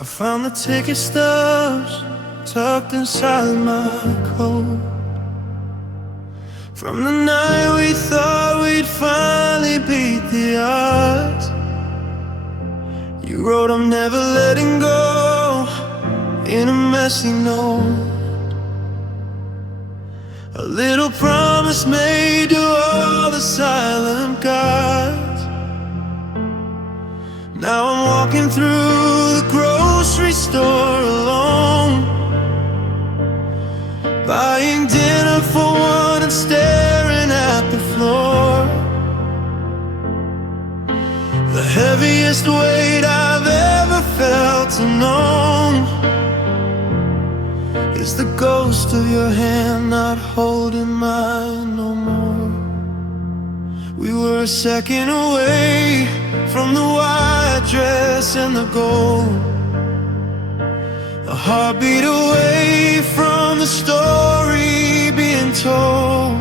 I found the ticket stubs tucked inside my coat from the night we thought we'd finally beat the odds. You wrote I'm never letting go in a messy note, a little promise made to all the silent gods. Now I'm walking through the grocery store alone, buying dinner for one and staring at the floor. The heaviest weight I've ever felt and known is the ghost of your hand not holding mine no more. We were a second away from the white dress and the gold, a heartbeat away from the story being told.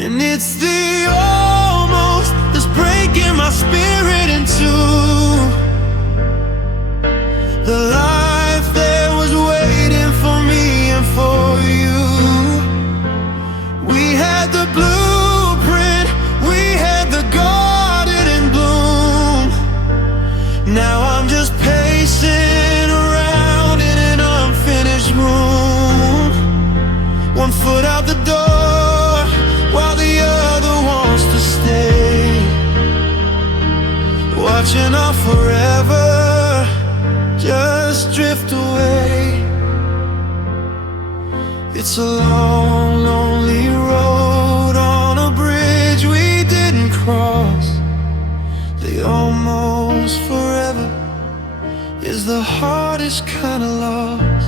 And it's the almost that's breaking my spirit in two. The life that was waiting for me and for you. We had the blueprint, we had the garden in bloom. Now I'm just pacing around in an unfinished room, one foot out the door while the other wants to stay, watching our forever just drift away. It's a long, lonely road on a bridge we didn't cross. The almost forever is the hardest kind of loss.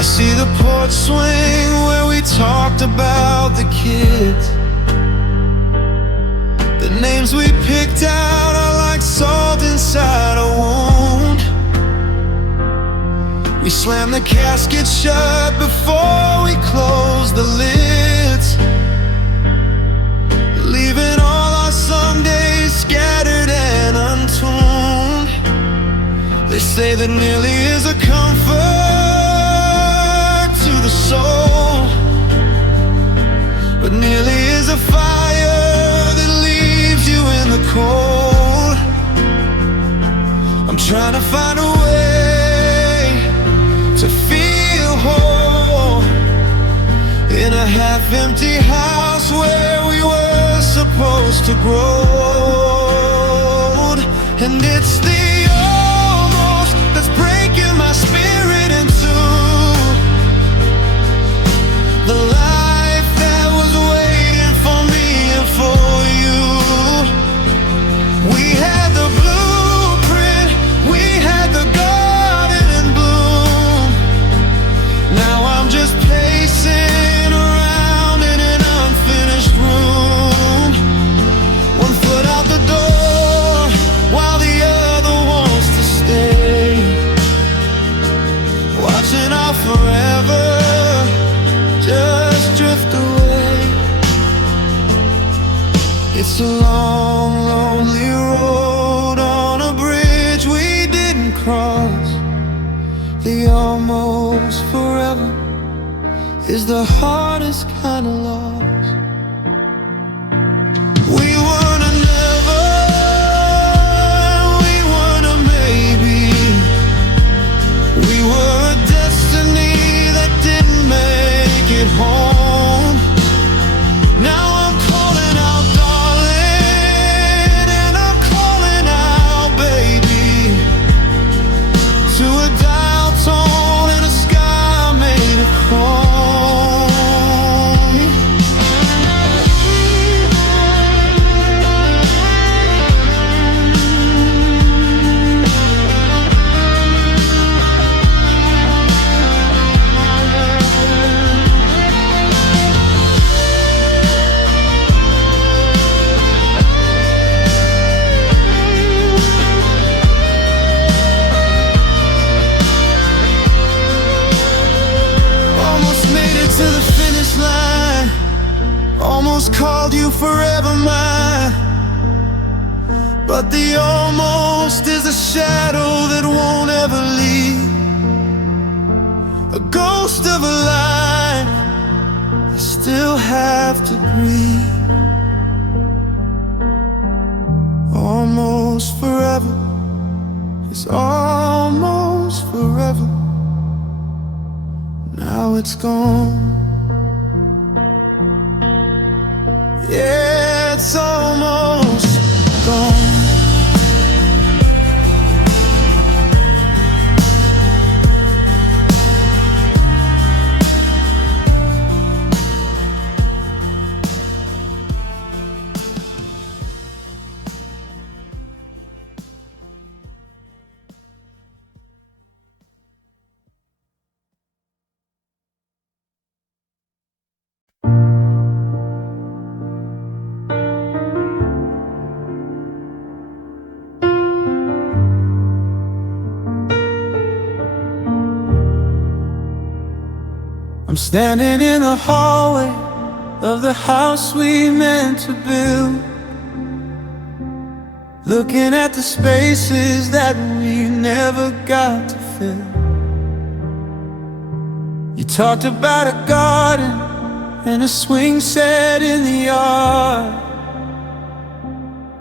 I see the porch swing where we talked about the kids. The names we picked out are like salt inside a wound. We slammed the casket shut before we closed the lids, leaving all our Sundays scattered and untuned. They say that nearly is a comfort to the soul, but nearly is a fire that leaves you in the cold. I'm trying to find a way to feel whole in a half-empty house where we were supposed to grow. And it's the almost that's breaking my spirit in two. The life that was waiting for me and for you. We had the blueprint, we had the garden in bloom. Now I'm just pacing around in an unfinished room, one foot out the door while the other wants to stay, watching our forever just drift away. It's a long, lonely road on a bridge we didn't cross. The almost forever is the hardest kind of loss. We weren't a never, we weren't a maybe. We were a destiny that didn't make it home. Now I'm calling out darling, and I'm calling out baby, to a dial tone in a sky made of chrome. To the finish line, almost called you forever mine, but the almost is a shadow that won't ever leave, a ghost of a life I still have to breathe. Almost forever is almost forever. Now it's gone. Yeah, it's almost gone. I'm standing in the hallway of the house we meant to build, looking at the spaces that we never got to fill. You talked about a garden and a swing set in the yard,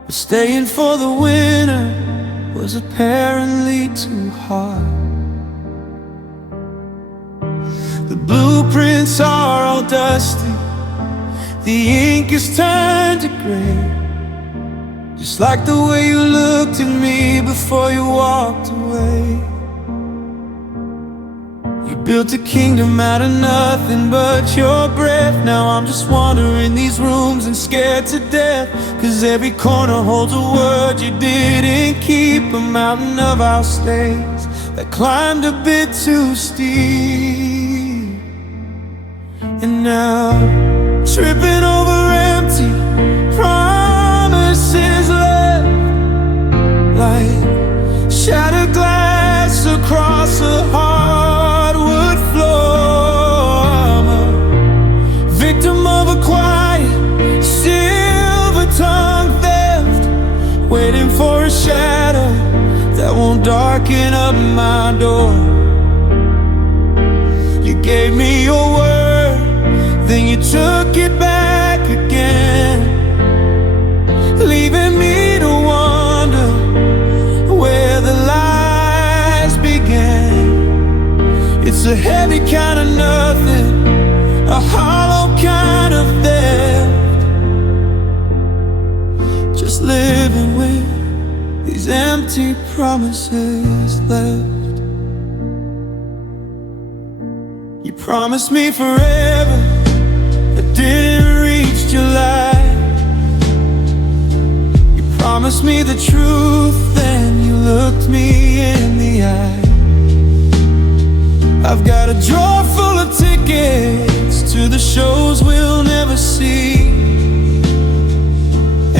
but staying for the winter was apparently too hard. The blueprints are all dusty, the ink is turned to gray, just like the way you looked at me before you walked away. You built a kingdom out of nothing but your breath. Now I'm just wandering these rooms and scared to death, 'cause every corner holds a word you didn't keep, a mountain of our stains that climbed a bit too steep. And now, tripping over empty promises left, like shattered glass across a hardwood floor. I'm a victim of a quiet, silver-tongued theft, waiting for a shadow that won't darken up my door. You gave me your word, then you took it back again, leaving me to wonder where the lies began. It's a heavy kind of nothing, a hollow kind of theft, just living with these empty promises left. You promised me forever, but didn't reach July. You promised me the truth, then you looked me in the eye. I've got a drawer full of tickets to the shows we'll never see,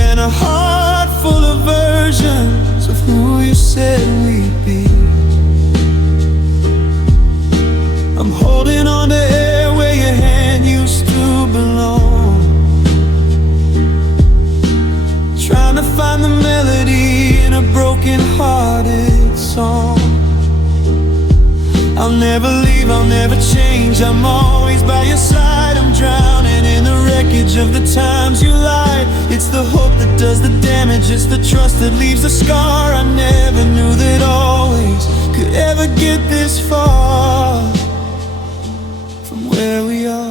and a heart full of versions of who you said we'd be. I'm holding on to air where your hand used to belong, trying to find the melody in a broken-hearted song. I'll never leave, I'll never change, I'm always by your side. I'm drowning in the wreckage of the times you lied. It's the hope that does the damage, it's the trust that leaves the scar. I never knew that always could ever get this far from where we are.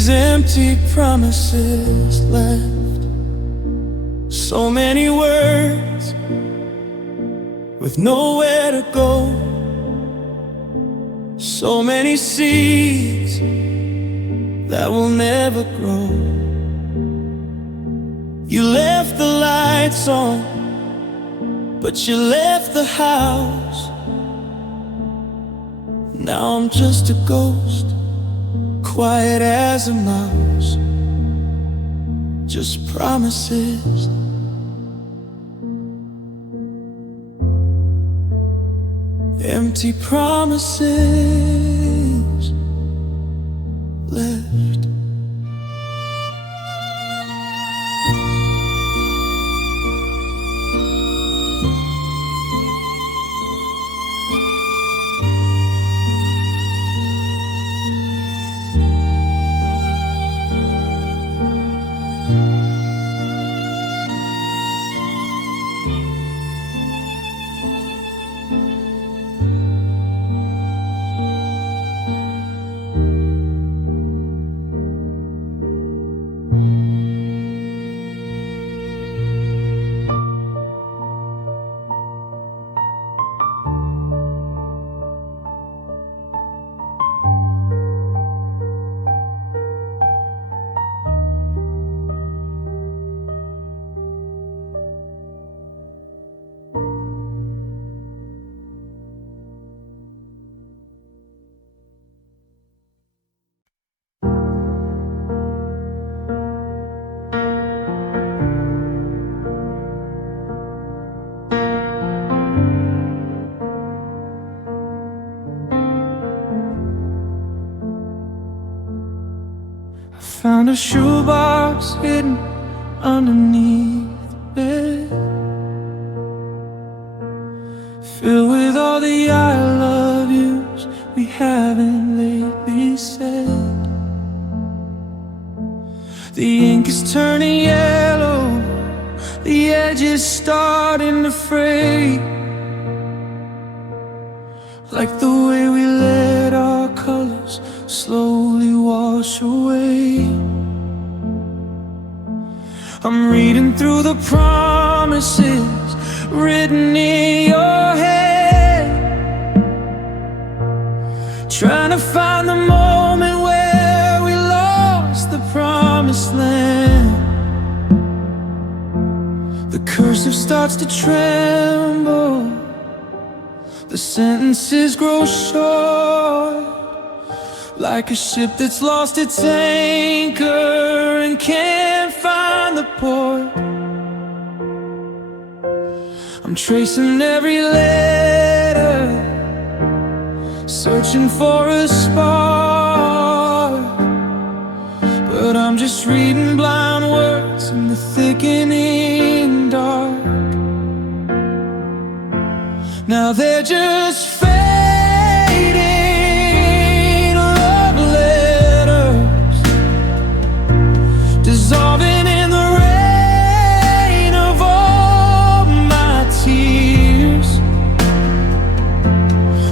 these empty promises left. So many words with nowhere to go. So many seeds that will never grow. You left the lights on, but you left the house. Now I'm just a ghost, quiet as a mouse. Just promises. Empty promises left. Found a shoebox hidden underneath the bed, filled with all the I love yous we haven't lately said. The ink is turning yellow, the edges starting to fray, like the way we let our colors slowly wash away. I'm reading through the promises written in your head, trying to find the moment where we lost the promised land. The cursive starts to tremble, the sentences grow short, like a ship that's lost its anchor and can't find the port. I'm tracing every letter, searching for a spark, but I'm just reading blind words in the thickening dark. Now they're just fading love letters, dissolving in the rain of all my tears.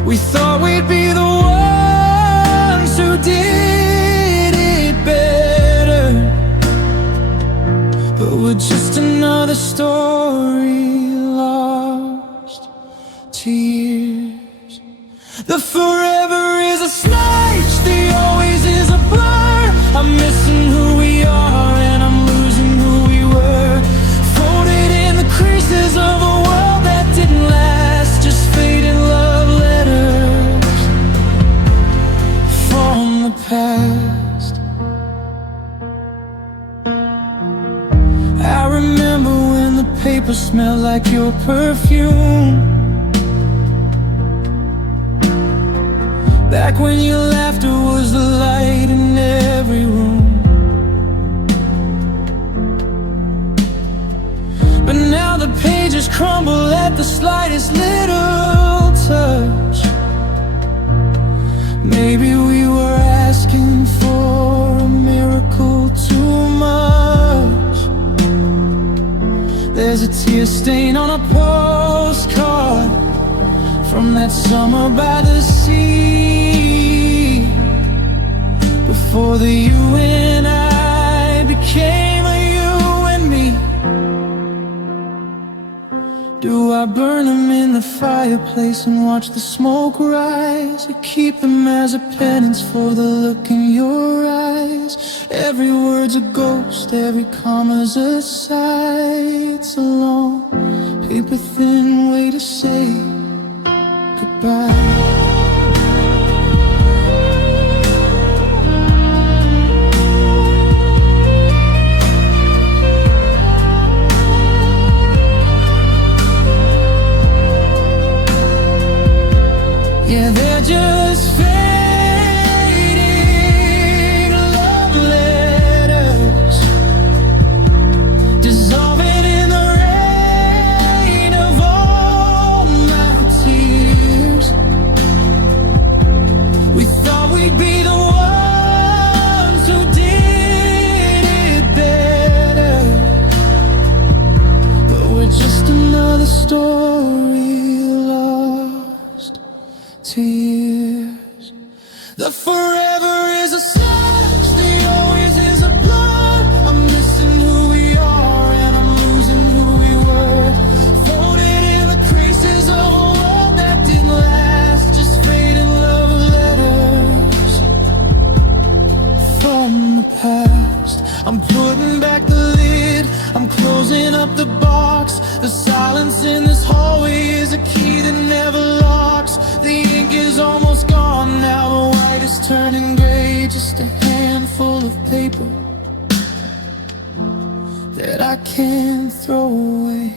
We thought we'd be the ones who did it better, but we're just another story lost to years. The forever is a snatch, the always is a blur. I'm missing who we are and I'm losing who we were, folded in the creases of a world that didn't last, just fading love letters from the past. I remember when the paper smelled like your perfume, back when your laughter was the light in every room. But now the pages crumble at the slightest little touch. Maybe we were asking for a miracle too much. There's a tear stain on a postcard from that summer by the sea, before the UN Do I burn them in the fireplace and watch the smoke rise? Or keep them as a penance for the look in your eyes? Every word's a ghost, every comma's a sigh. It's a long, paper-thin way to say goodbye. Yeah, they're just fading love letters, dissolving in the rain of all my tears. We thought we'd be the ones who did it better, but we're just another story lost to years. The forever is a sex, the always is a blur. I'm missing who we are and I'm losing who we were. Folded in the creases of a world that didn't last, just fading love letters from the past. I'm putting back the lid, I'm closing up the box. The silence in this hallway is a key that never locks. The ink is almost gone now, the white is turning gray. Just a handful of paper that I can't throw away.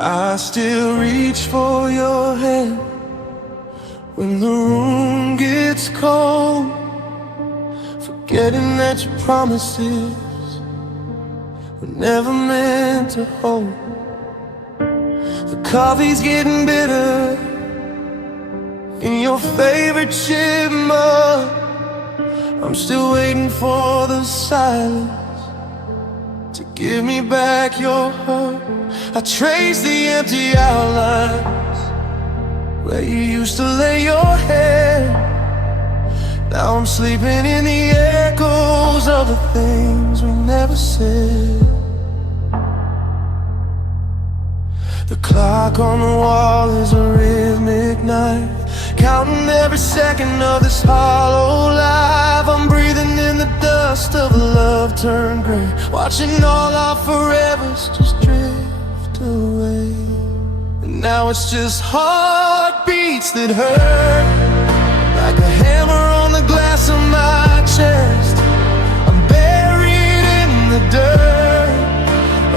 I still reach for your hand when the room gets cold, forgetting that your promises were never meant to hold. The coffee's getting bitter in your favorite chip mug. I'm still waiting for the silence to give me back your hug. I trace the empty outlines where you used to lay your head. Now I'm sleeping in the echoes of the things we never said. The clock on the wall is a rhythmic knife, counting every second of this hollow life. I'm breathing in the dust of love turned gray, watching all our forevers just drift away. And now it's just heartbeats that hurt, like a hammer on the glass of my chest. I'm buried in the dirt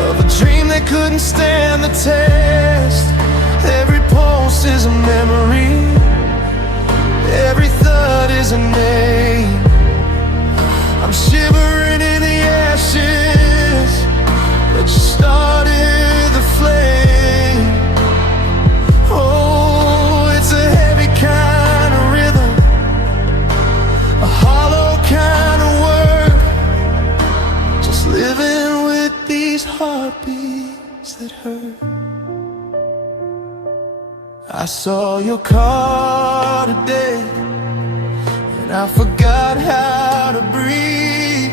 of a dream that couldn't stand the test. Every pulse is a memory, every thought is a name. I'm shivering in the ashes that you started the flame. Oh, it's a heavy kind of rhythm, a hollow kind of word, just living with these heartbeats that hurt. I saw your car today and I forgot how to breathe.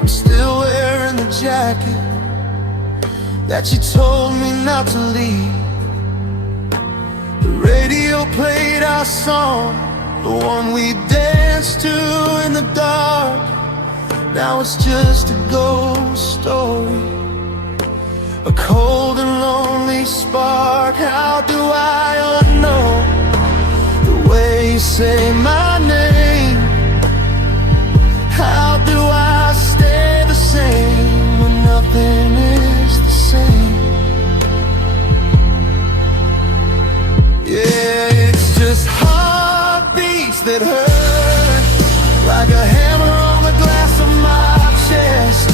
I'm still wearing the jacket that you told me not to leave. The radio played our song, the one we danced to in the dark. Now it's just a ghost story, a cold and lonely spark. How do I unknow the way you say my name? How do I stay the same when nothing is the same? Yeah, it's just heartbeats that hurt, like a hammer on the glass of my chest.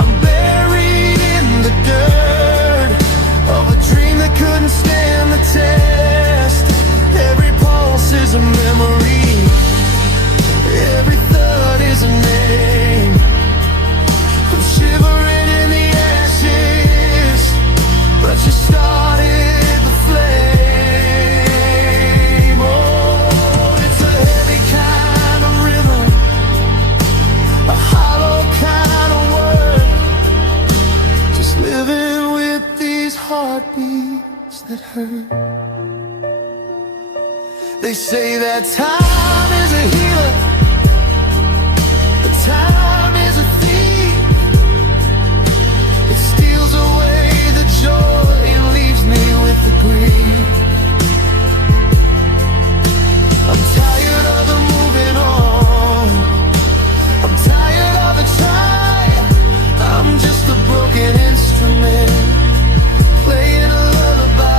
I'm buried in the dirt of a dream that couldn't stand the test. Every pulse is a memory, that hurt. They say that time is a healer, but time is a thief. It steals away the joy and leaves me with the grief. I'm tired of the moving on, I'm tired of the try. I'm just a broken instrument playing a lullaby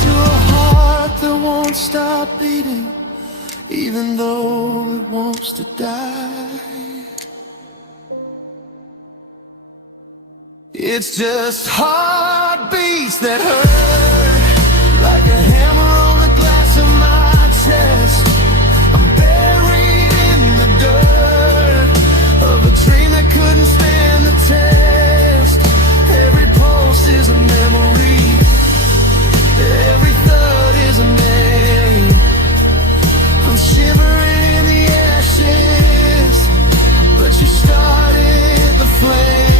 to a heart that won't stop beating, even though it wants to die. It's just heartbeats that hurt, like a hammer on the glass of my chest. I'm buried in the dirt of a dream that couldn't stand the test. Every pulse is a memory, every thought is a name. I'm shivering in the ashes, but you started the flame.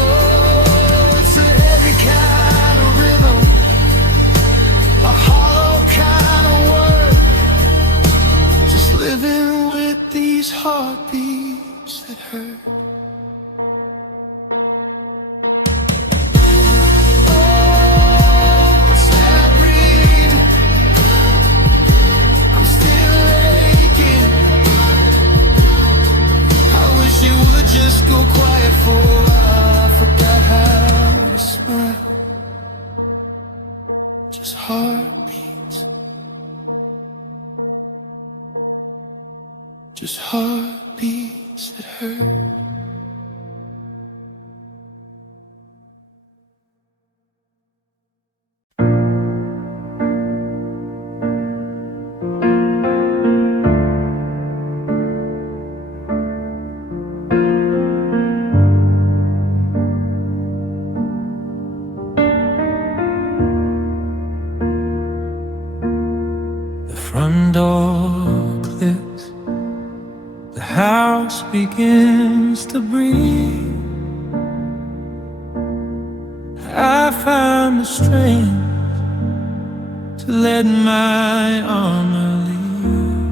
Oh, it's a heavy kind of rhythm, a hollow kind of word. Just living with these heartbeats that hurt. Oh, stop breathing, I'm still aching. I wish you would just go quiet for a while. I forgot how to smile. Just heartbeats, just heartbeats that hurt. The front door clicks, the house begins to breathe. I find the strength to let my armor leave.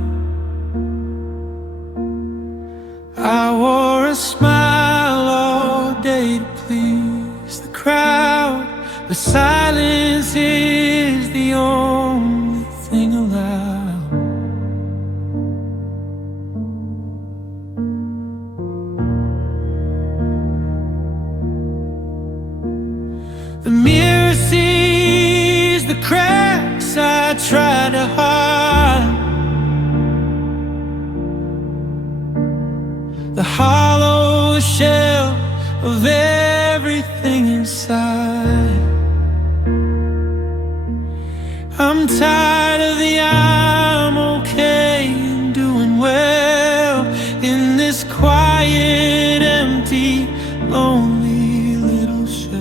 I wore a smile all day to please the crowd, but silence is the only thing allowed. The mirror sees the cracks I try to hide, the hollow shell of everything inside. I'm tired of the I'm okay and doing well in this quiet, empty, lonely little shell.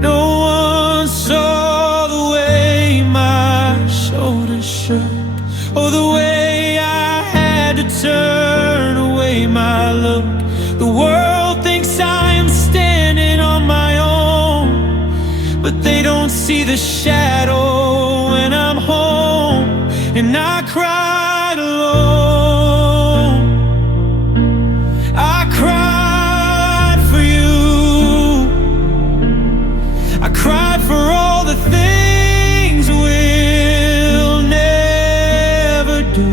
No one saw the way my shoulders shook, or the way I had to turn away my look. The world thinks I am standing on my own, but they don't see the shadow when I'm home. And I cried alone, I cried for you, I cried for all the things we'll never do.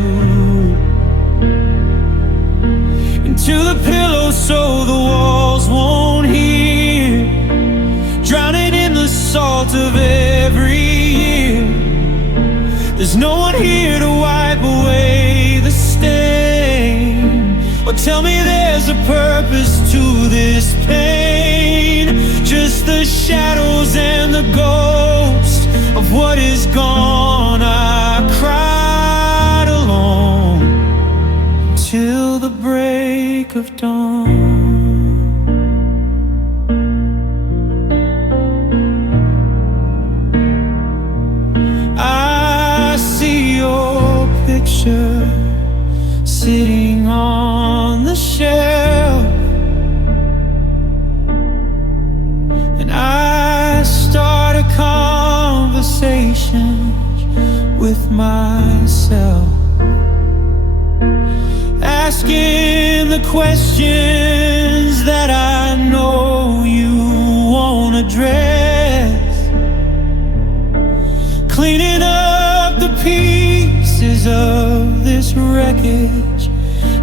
Into the pillow so the walls won't hear, drowning in the salt of every year. There's no one here to wipe away the stain, or tell me there's a purpose to this pain. Just the shadows and the ghost of what is gone. I cried alone till the break of dawn. I see your picture with myself, asking the questions that I know you won't address, cleaning up the pieces of this wreckage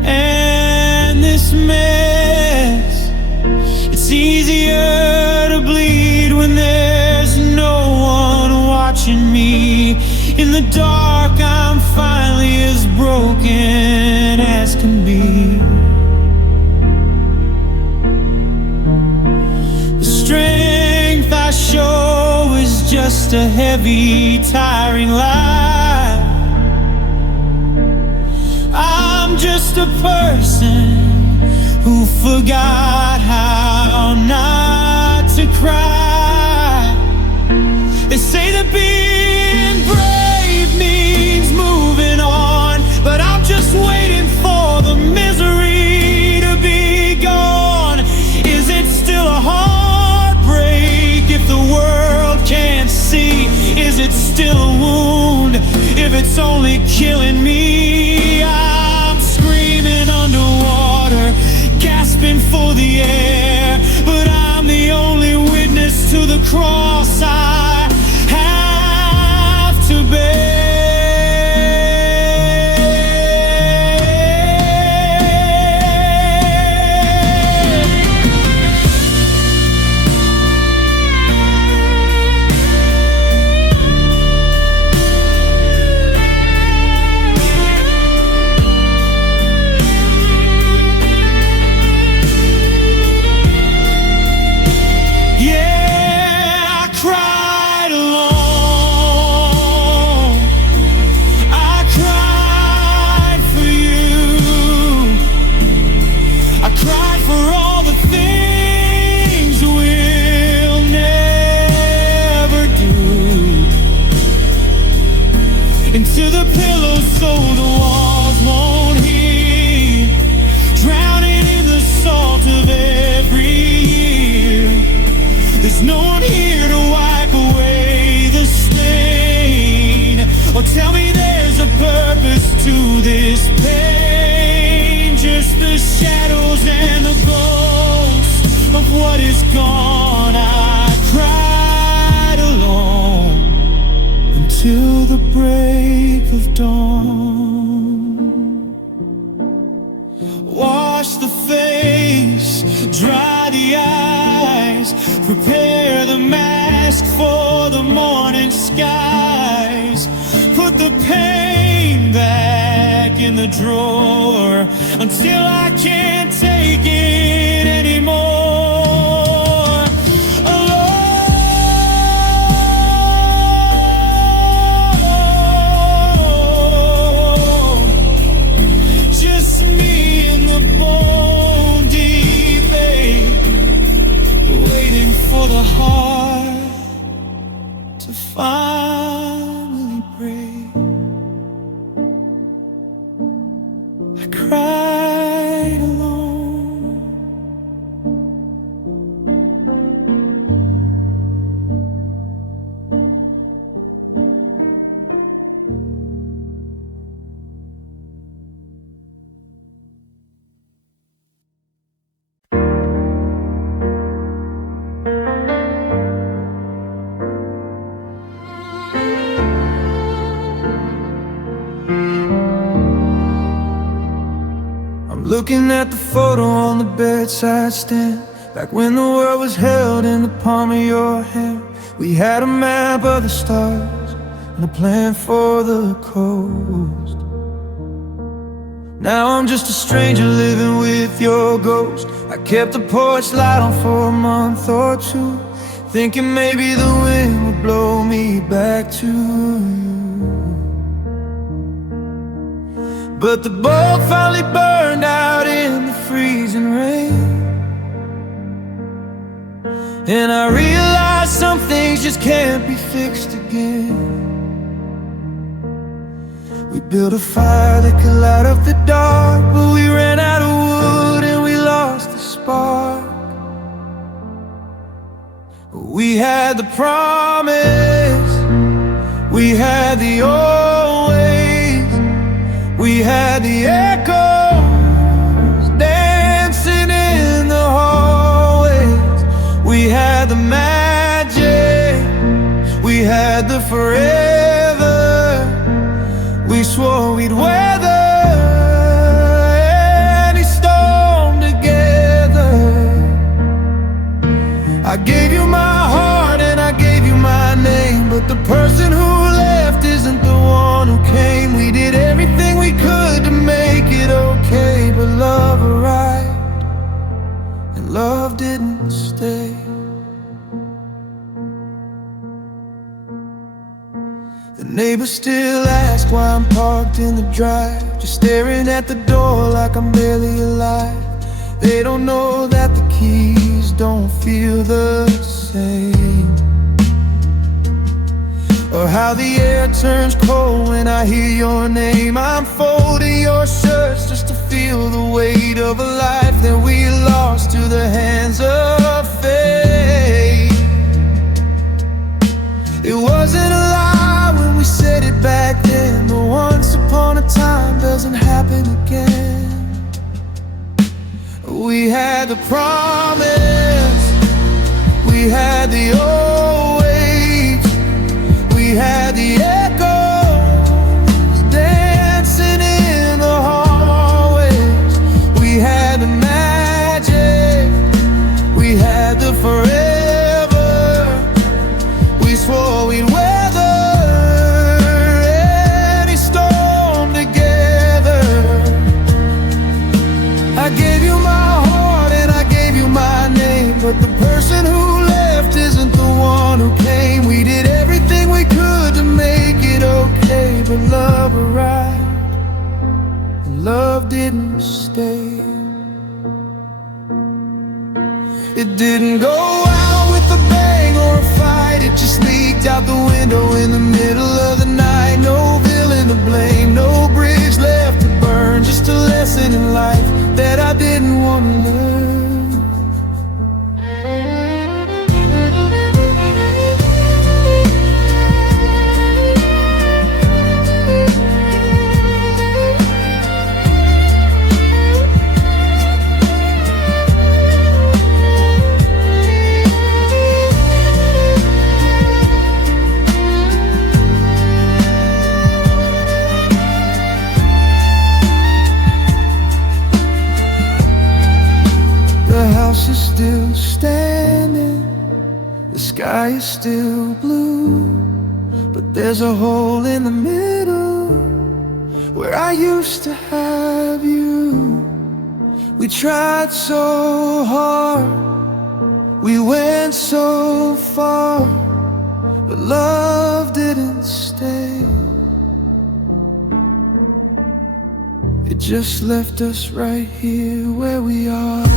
and this mess. It's easier to bleed when there's no one watching me. In the dark, I'm finally as broken as can be. The strength I show is just a heavy, tiring lie. I'm just a person who forgot how not to cry. They say that being brave means moving on, but I'm just waiting for the misery to be gone. Is it still a heartbreak if the world can't see? Is it still a wound if it's only killing me? I'm screaming underwater, gasping for the air, but I'm the only witness to the cross I have to bear. Into the pillows so the walls won't heal, drowning in the salt of every year. There's no one here to wipe away the stain, or tell me there's a purpose to this pain. Just the shadows and the ghosts of what is gone. I cried alone till the break of dawn. Wash the face, dry the eyes, prepare the mask for the morning skies. Put the pain back in the drawer until I can't take it anymore. Finally break. I cried alone. Looking at the photo on the bedside stand, back when the world was held in the palm of your hand. We had a map of the stars and a plan for the coast. Now I'm just a stranger living with your ghost. I kept the porch light on for a month or two, thinking maybe the wind would blow me back to you. But the bulb finally burned out in the freezing rain, and I realized some things just can't be fixed again. We built a fire that could light up the dark, but we ran out of wood and we lost the spark. We had the promise, we had the old I gave you my heart and I gave you my name, but the person who left isn't the one who came. We did everything we could to make it okay, but love arrived and love didn't stay. The neighbors still ask why I'm parked in the drive, just staring at the door like I'm barely alive. They don't know that the keys don't feel the same, or how the air turns cold when I hear your name. I'm folding your shirts just to feel the weight of a life that we lost to the hands of fate. It wasn't a lie when we said it back then, but once upon a time doesn't happen again. We had the promise, we had the always, we had the echoes dancing in the hallways. We had the magic, we had the forever. We swore we'd weather any storm together. I gave you my heart and I gave you my name, but the person who left isn't the one who came. We did everything we could to make it okay, but love arrived and love didn't stay. It didn't go out with a bang or a fight, it just leaked out the window in the middle of the night. No villain to blame, no bridge left to burn, just a lesson in life that I didn't want to learn. The house is still standing, the sky is still blue, but there's a hole in the middle where I used to have you. We tried so hard, we went so far, but love didn't stay. It just left us right here where we are.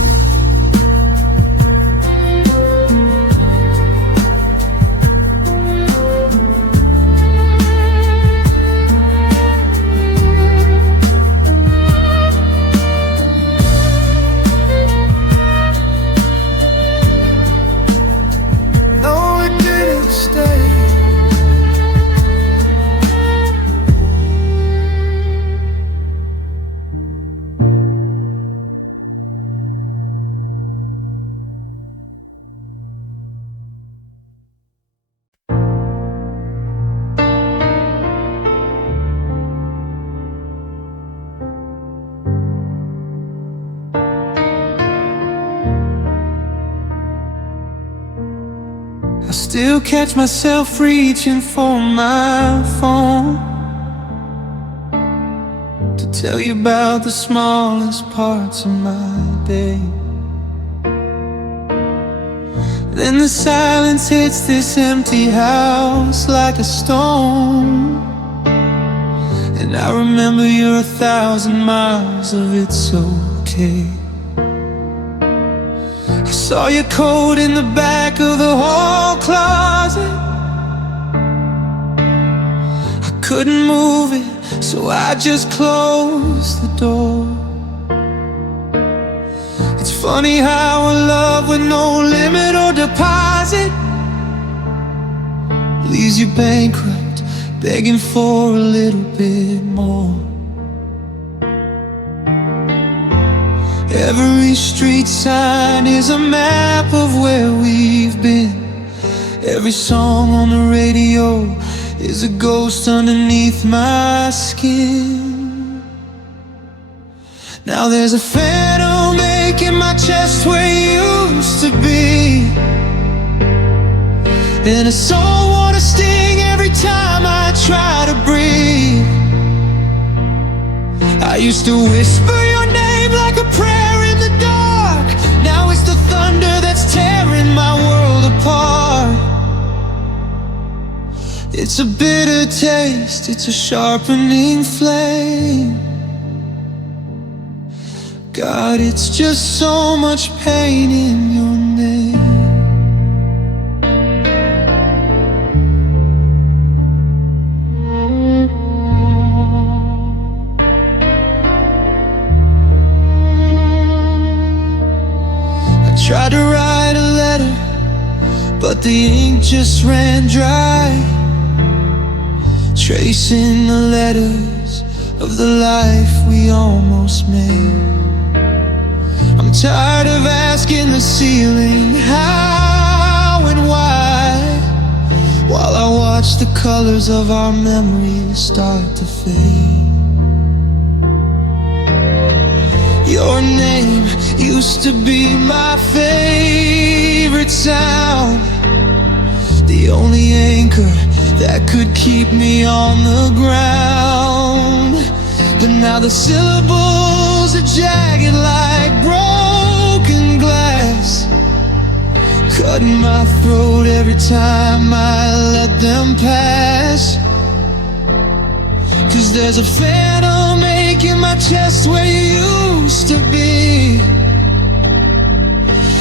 Still catch myself reaching for my phone to tell you about the smallest parts of my day. Then the silence hits this empty house like a stone, and I remember you're 1,000 miles of it's okay. I saw your coat in the back of the hall closet. I couldn't move it, so I just closed the door. It's funny how a love with no limit or deposit leaves you bankrupt, begging for a little bit more. Every street sign is a map of where we've been. Every song on the radio is a ghost underneath my skin. Now there's a phantom aching my chest where you used to be. and a soul wanna sting every time I try to breathe. I used to whisper your name like a prayer in the dark. Now it's the thunder that's tearing my world apart. It's a bitter taste, it's a sharpening flame. God, it's just so much pain in your name. Tried to write a letter, but the ink just ran dry, tracing the letters of the life we almost made. I'm tired of asking the ceiling how and why, while I watch the colors of our memories start to fade. Your name used to be my favorite sound, the only anchor that could keep me on the ground. But now the syllables are jagged like broken glass, cutting my throat every time I let them pass. 'Cause there's a phantom ache in my chest where you used to be,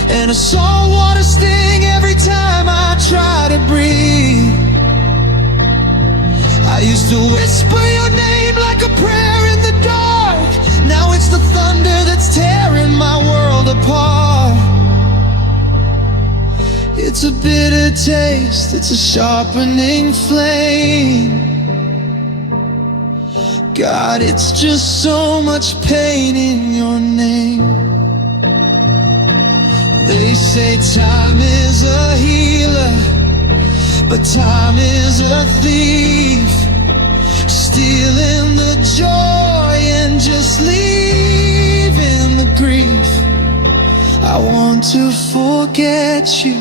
and a salt water sting every time I try to breathe. I used to whisper your name like a prayer in the dark. Now it's the thunder that's tearing my world apart. It's a bitter taste, it's a sharpening flame. God, it's just so much pain in your name. They say time is a healer, but time is a thief, stealing the joy and just leaving the grief. I want to forget you,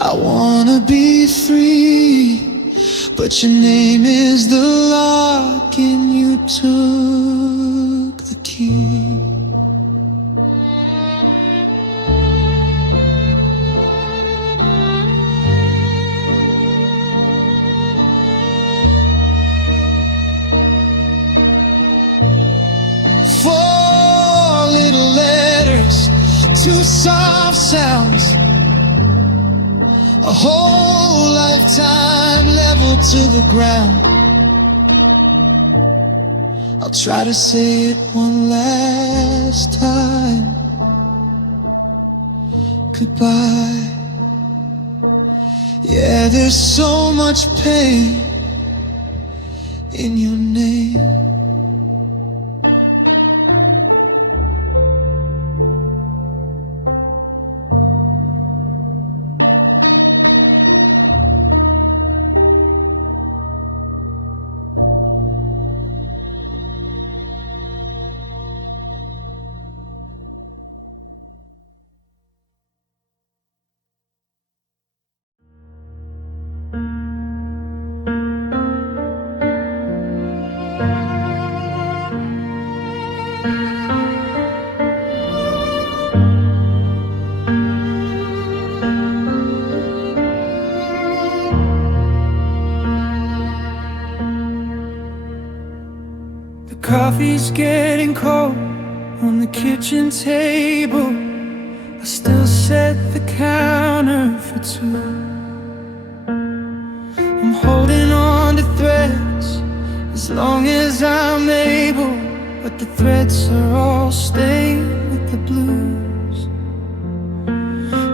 I wanna be free, but your name is the lock and you took the key. Four little letters, two soft sounds, a whole lifetime leveled to the ground. I'll try to say it one last time. Goodbye. Yeah, there's so much pain in your name. Coffee's getting cold on the kitchen table. I still set the counter for two. I'm holding on to threads as long as I'm able, but the threads are all stained with the blues.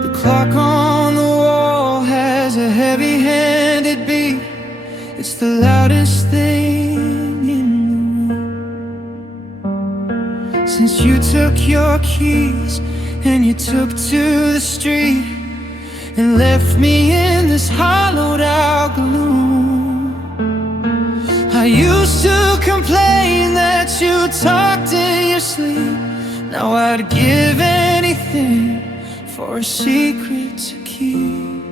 The clock on the wall has a heavy-handed beat. It's the loudest thing in the room. Since you took your keys and you took to the street and left me in this hollowed out gloom. I used to complain that you talked in your sleep. Now I'd give anything for a secret to keep.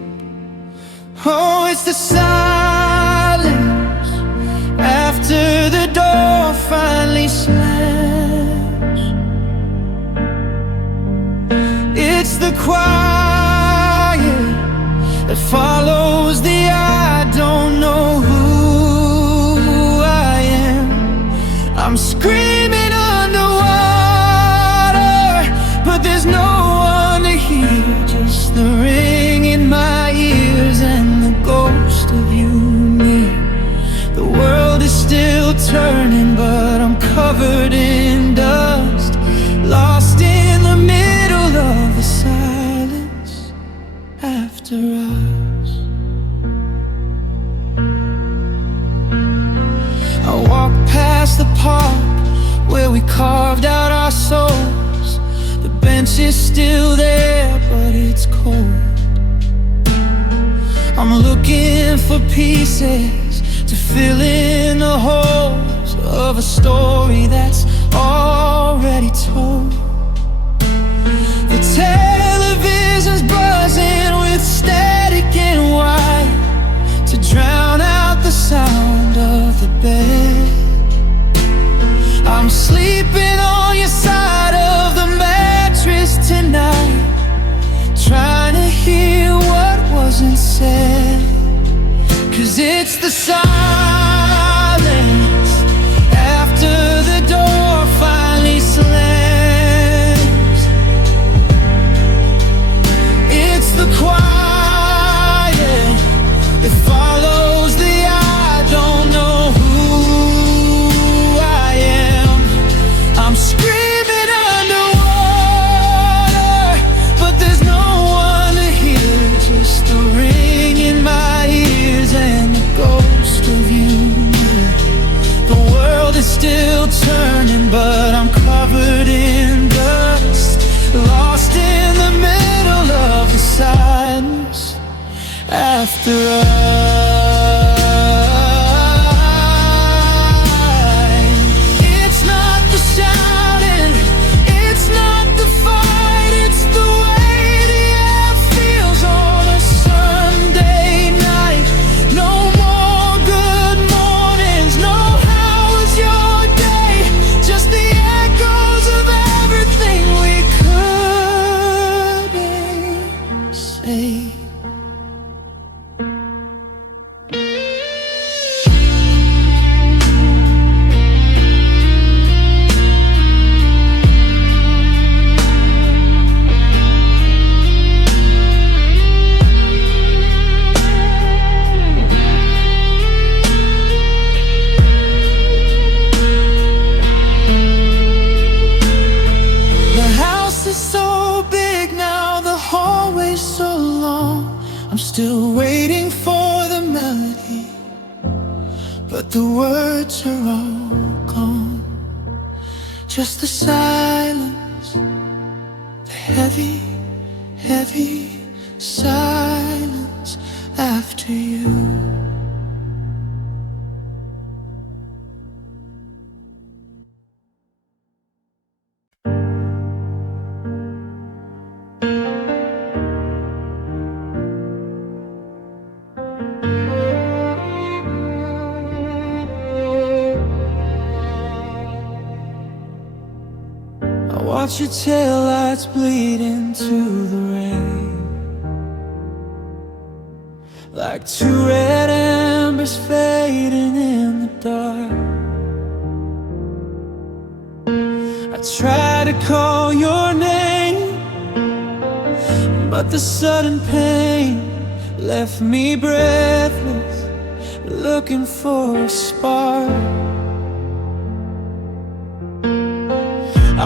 the silence after the door finally slams. It's the quiet that follows the I don't know who I am. I'm screaming underwater, but there's no one to hear, just the ring in my ears and the ghost of you near. The world is still turning, but I'm covered in dust, lost in the middle of the silence after us. I walk past the park where we carved out our souls. The bench is still there, but it's cold. I'm looking for pieces to fill in the holes of a story that's already told. The television's buzzing with static and white to drown out the sound of the bed. I'm sleeping on your side of the mattress tonight, trying to hear what wasn't said. 'Cause it's the silence after the door finally slams. It's the quiet that follows the I don't know who I am. I'm screaming underwater, but there's no one to hear, just the ring in my ears and the ghost of you. The world is still turning, but I'm covered in dust, lost in the middle of the silence after It's not the shouting, it's not the fight, it's the way the air feels on a Sunday night. No more good mornings, no how was your day, just the echoes of everything we couldn't say. The house is so big now, the hallway's so long. I'm still waiting for the melody, but the words are all gone. Just the silence, the heavy, heavy silence after you. I watch your taillights bleed into the rain, like two red embers fading in the dark. I try to call your name, but the sudden pain left me breathless, looking for a spark.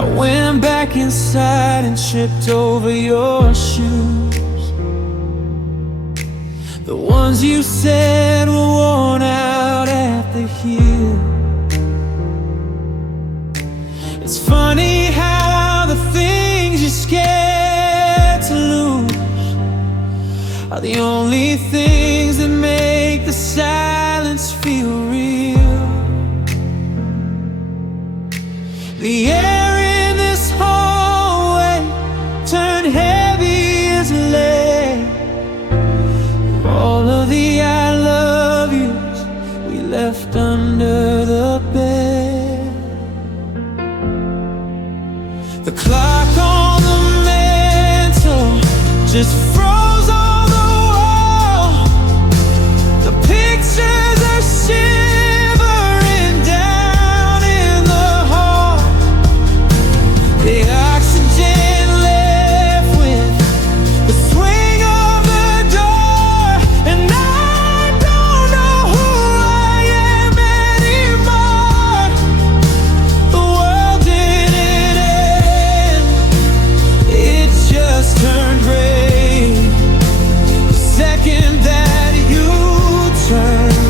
I went back inside and tripped over your shoes, the ones you said were worn out at the heel. It's funny how the things you're scared to lose are the only things that make the silence feel real. The air in this hallway turned heavy as lead. All of the I left under the bed. The clock on the mantle just froze on the wall. The pictures are shivering down in the hall. The oxygen left with the swing of the door, and I don't know who I am anymore. The world didn't end, it just turned gray. The second that you turned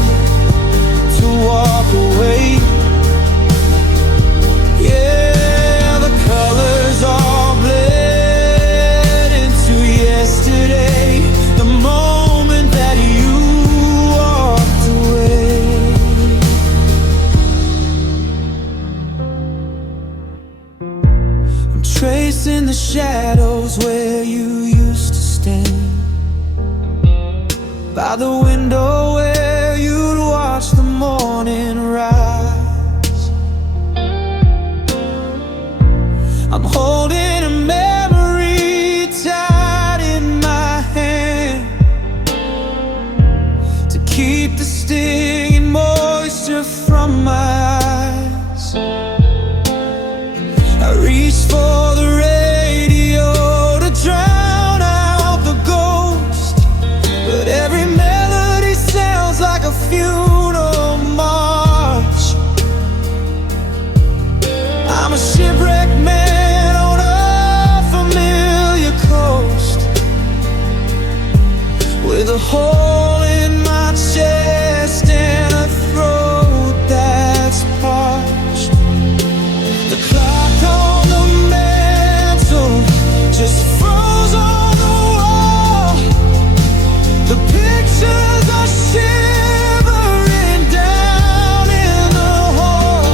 to walk away. Yeah, the colors all bled into yesterday, the moment that you walked away. I'm tracing the shadows where you used to stand, by the window where you'd watch the morning rise. I'm holding a memory tight in my hand to keep the sting and moisture from my eyes. I reach for the radio to drown out the ghost, but every melody sounds like a funeral march. I'm a shipwrecked man on a familiar coast, with a hole in my chest and a throat that's parched. The clock on the mantle just froze on the wall. The pictures are shivering down in the hall.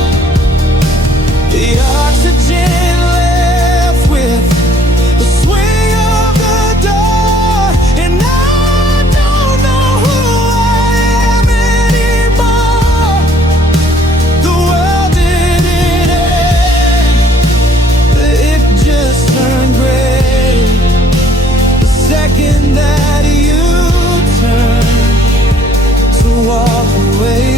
The oxygen left with the swing of the door, and I don't know who I am anymore. The world didn't end, it just turned gray. The second that you turned to walk away.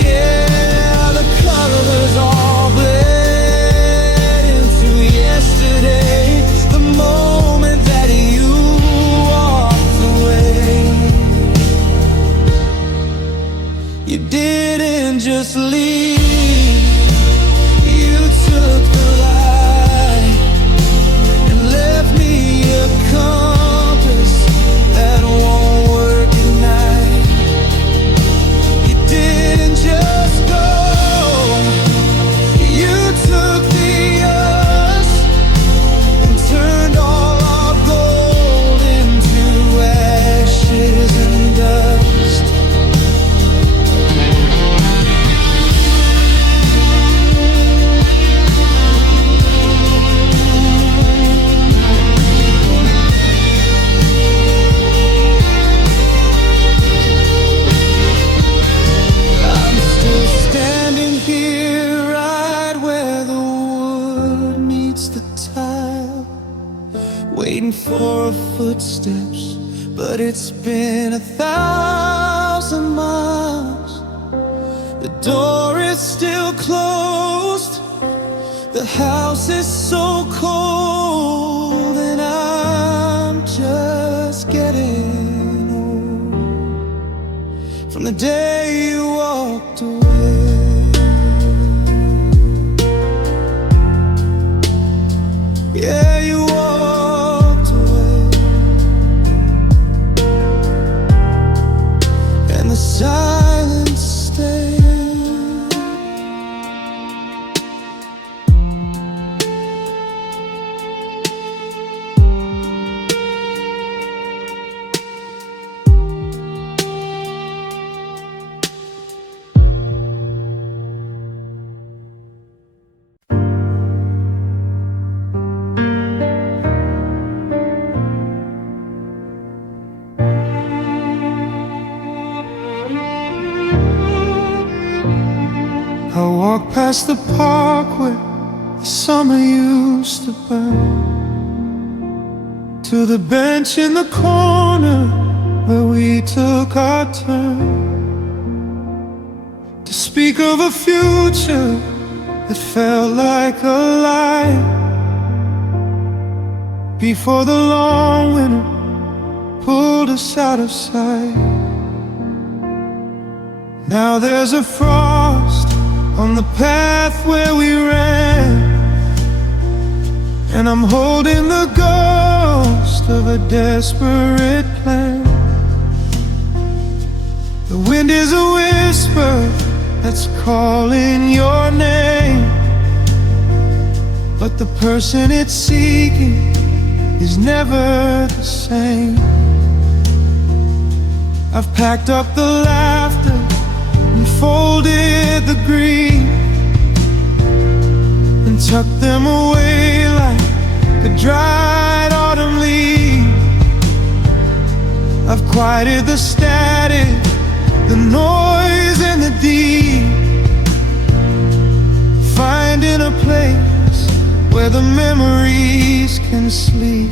Yeah, the colors all bled into yesterday, the moment that you walked away. You didn't just leave, you took the light and left me a compass that won't work at night. You didn't just go, you took the us and turned all our gold into ashes and dust. I'm still standing here right where the wood meets the tile, waiting for footsteps, but it's been 1,000 miles. The door is still closed, the house is so cold, and I'm just getting old from the day you walked away. Yeah, you walked away, and the silence stayed. past the park where the summer used to burn, to the bench in the corner where we took our turn, to speak of a future that felt like a lie, before the long winter pulled us out of sight. Now there's a frost on the path where we ran, and I'm holding the ghost of a desperate plan. The wind is a whisper that's calling your name, but the person it's seeking is never the same. I've packed up the laughter and folded the grief, and tucked them away like a dried autumn leaf. I've quieted the static, the noise and the deep, finding a place where the memories can sleep.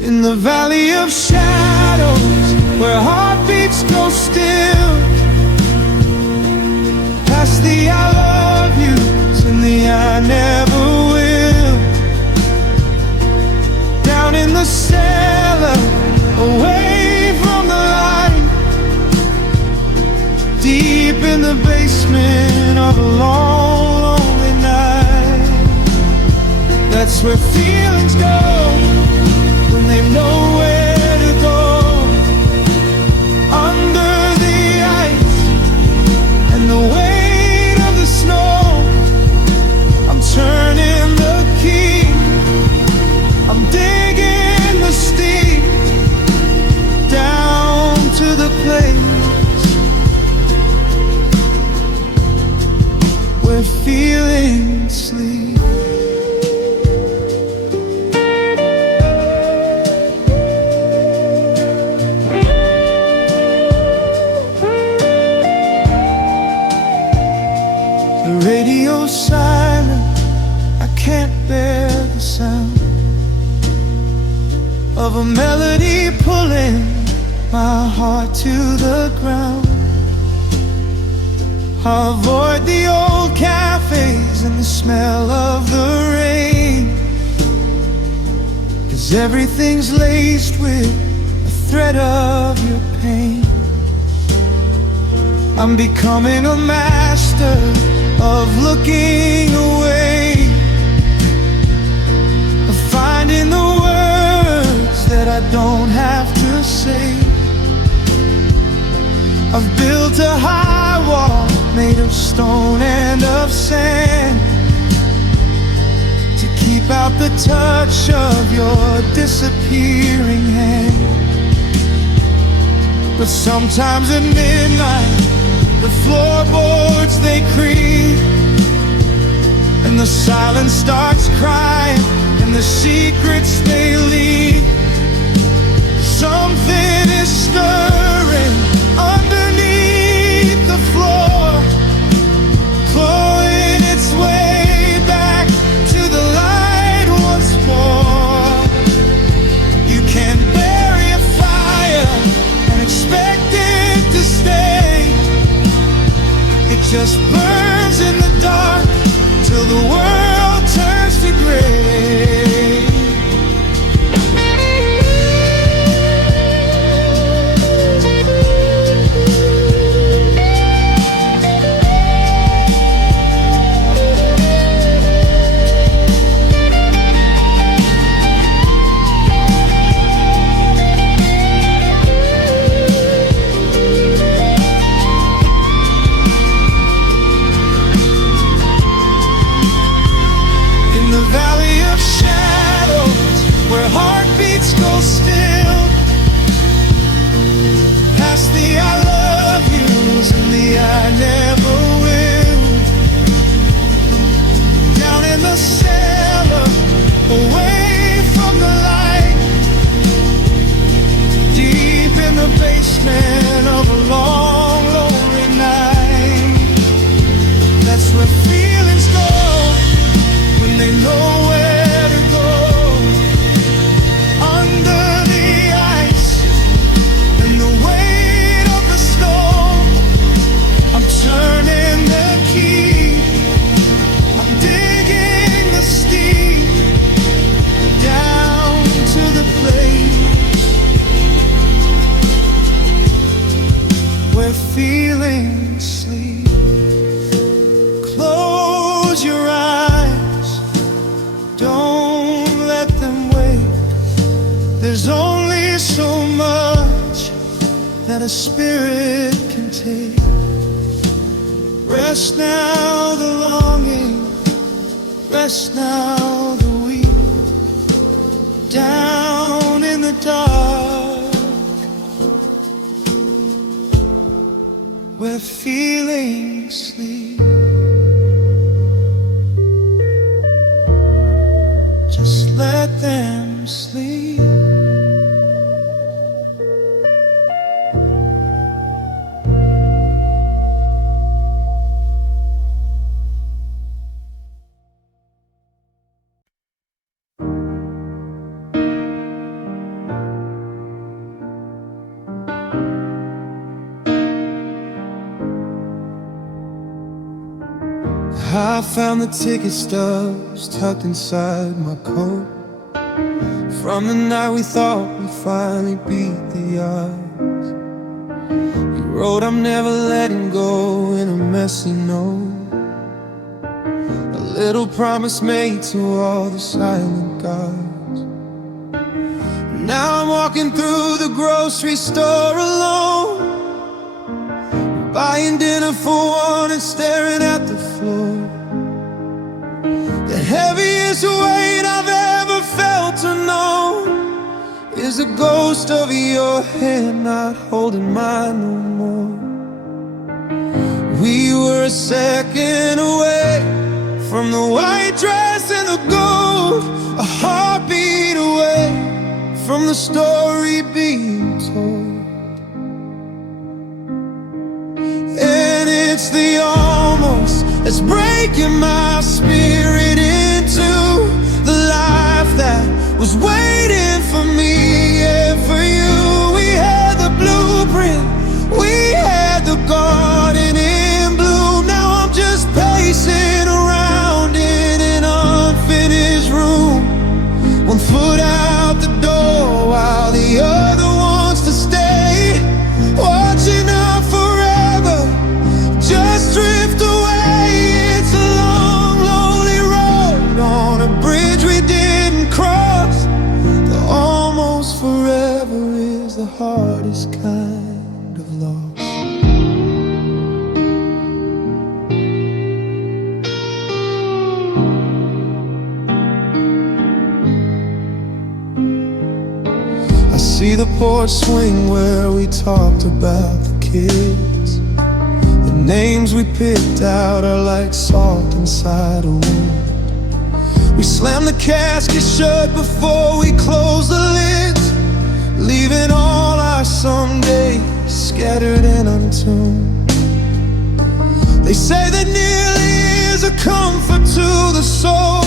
In the valley of shadows, where heartbeats go still, past the I love yous and the I never will, down in the cellar, away from the light, deep in the basement of a long, lonely night. That's where feelings go when they've nowhere to go. Under the ice and the weight of the snow, I'm turning the key, I'm digging the steep, down to the place where feelings sleep. The radio's silent, I can't bear the sound of a melody pulling my heart to the ground. I avoid the old cafes and the smell of the rain, 'cause everything's laced with a thread of your pain. I'm becoming a master of looking away, of finding the words that I don't have to say. I've built a high wall made of stone and of sand, to keep out the touch of your disappearing hand. But sometimes at midnight, the floorboards they creak, and the silence starts crying, and the secrets they leak. Something is stirring underneath the floor, clawing its way back to the light once more. You can't bury a fire and expect it to stay. It just burns in the dark till the world turns to gray. Go still, past the I love yous and the I never will, down in the cellar, away from the light, deep in the basement of a long, lonely night. That's feeling sleep. Close your eyes, don't let them wait. There's only so much that a spirit can take. Rest now the longing, rest now the weak. Down in the dark, where feelings sleep. Just let them sleep. I found the ticket stubs tucked inside my coat, from the night we thought we finally beat the odds. You wrote I'm never letting go in a messy note, a little promise made to all the silent gods. Now I'm walking through the grocery store alone, buying dinner for one and staring at the floor. The heaviest weight I've ever felt or known is the ghost of your hand not holding mine no more. We were a second away from the white dress and the gold, a heartbeat away from the story being told. And it's the almost that's breaking my spirit into the life that was waiting for me and for you. We had the blueprint, we had the garden in bloom. Now I'm just pacing around in an unfinished room, one foot out the door while the other wants to stay, watching out forever just drift away. It's a long, lonely road on a bridge we didn't cross. The almost forever is the hardest kind of loss. I see the porch swing where we talked about the kids. The names we picked out are like salt inside a wound. We slammed the casket shut before we closed the lids, leaving all our somedays scattered and untuned. They say that nearly is a comfort to the soul,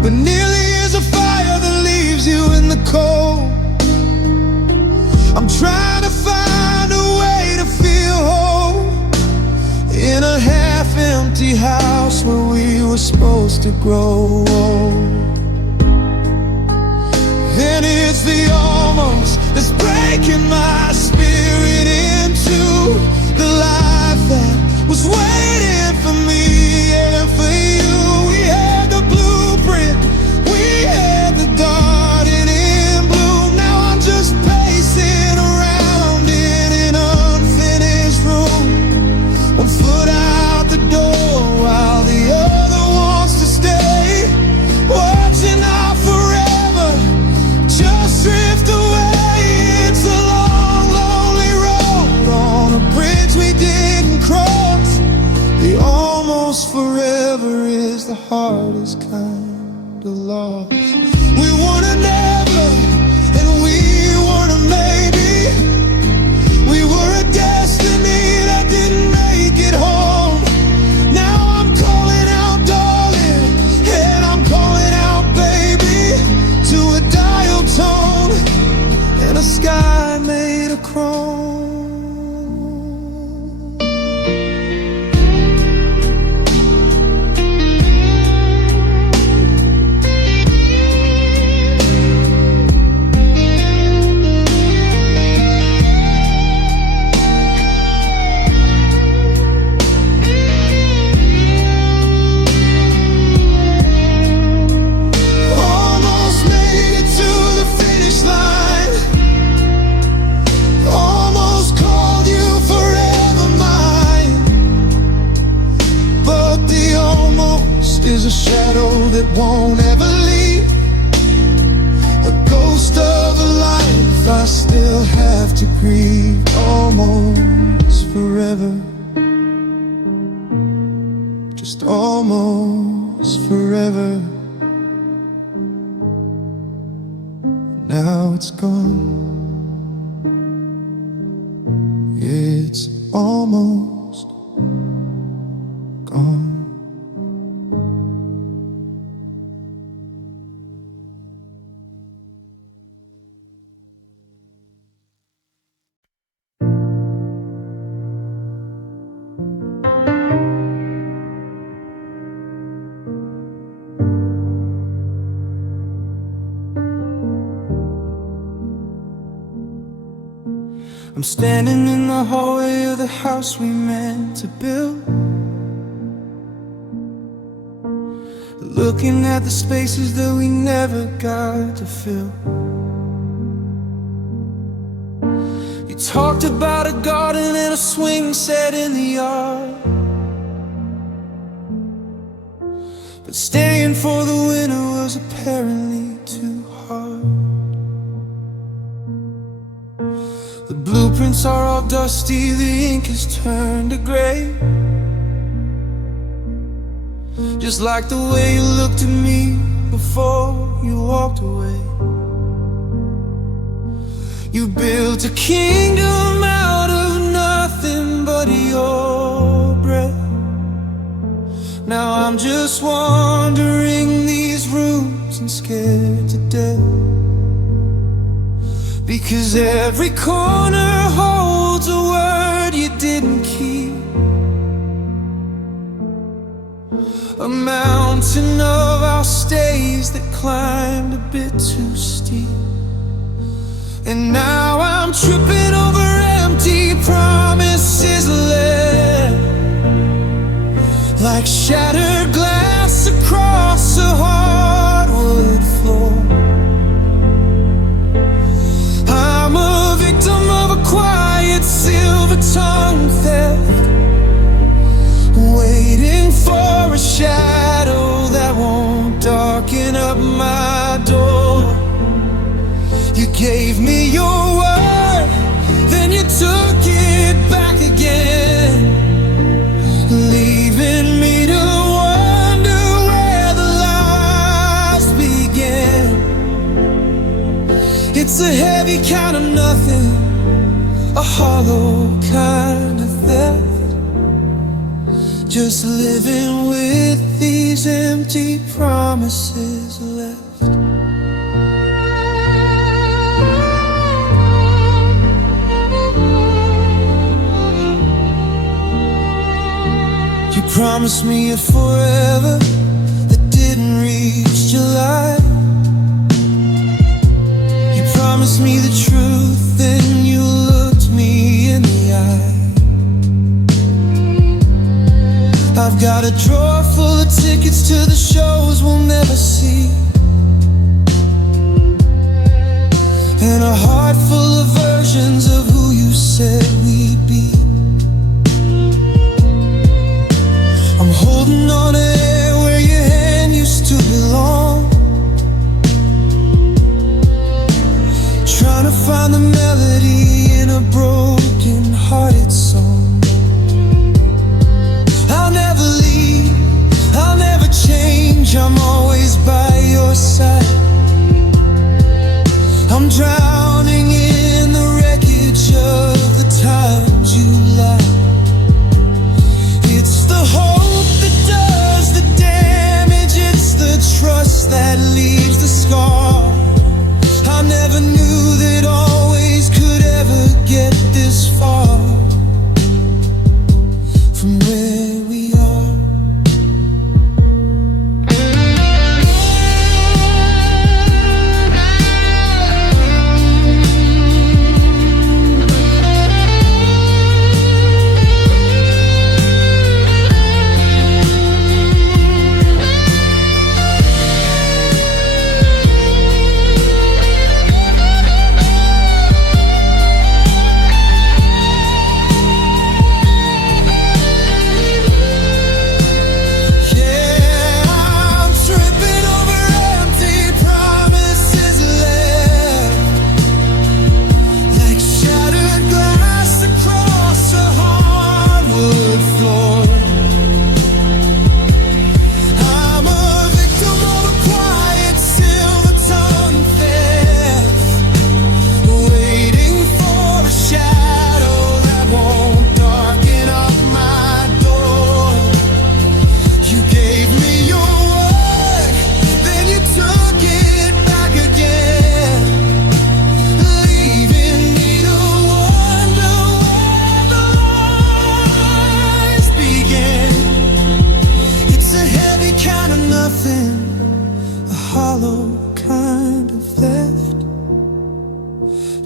but nearly is a fire that leaves you in the cold. I'm trying to find a way to feel whole in a half-empty house where we were supposed to grow old. And it's the almost that's breaking my spirit into the life that was waiting for me and for you. We had the blueprint, we had the garden in bloom. Now I'm just pacing around in an unfinished room, one foot out the door while the other wants to stay, watching out forever just drift away. It's a long, lonely road on a bridge we didn't cross. The almost forever is the hardest kind of loss. We weren't a never and we weren't a maybe. We were a destiny that didn't make it home. Now I'm calling out darling, and I'm calling out baby, to a dial tone and a sky made of chrome. still have to grieve almost forever. Just almost forever. Now it's gone. It's almost gone. I'm standing in the hallway of the house we meant to build, looking at the spaces that we never got to fill. You talked about a garden and a swing set in the yard, but staying for the winter was apparently too hard. The blueprints are all dusty, the ink has turned to gray, just like the way you looked at me before you walked away. You built a kingdom out of nothing but your breath. Now I'm just wandering these rooms and scared to death, because every corner holds a word you didn't keep, a mountain of our stays that climbed a bit too steep. And now I'm tripping over empty promises left, like shattered glass across a hardwood floor. I'm a victim of a quiet silver-tongued theft, waiting for a shadow that won't darken up my door. You gave me your word, then you took it back again, leaving me to wonder where the lies began. It's a heavy kind of nothing, a hollow kind of theft, just living with these empty promises left. You promised me a forever that didn't reach July. You promised me the truth, then you looked me in the eye. I've got a drawer full of tickets to the shows we'll never see, and a heart full of versions of who you said we'd be. I'm holding on to air where your hand used to belong, trying to find the melody in a broken-hearted song. I'll never leave, I'll never change, I'm always by your side. I'm drowning in the wreckage of the times you lied. It's the hope that does the damage, it's the trust that leaves the scar. I never knew that always could ever get this far from where we are.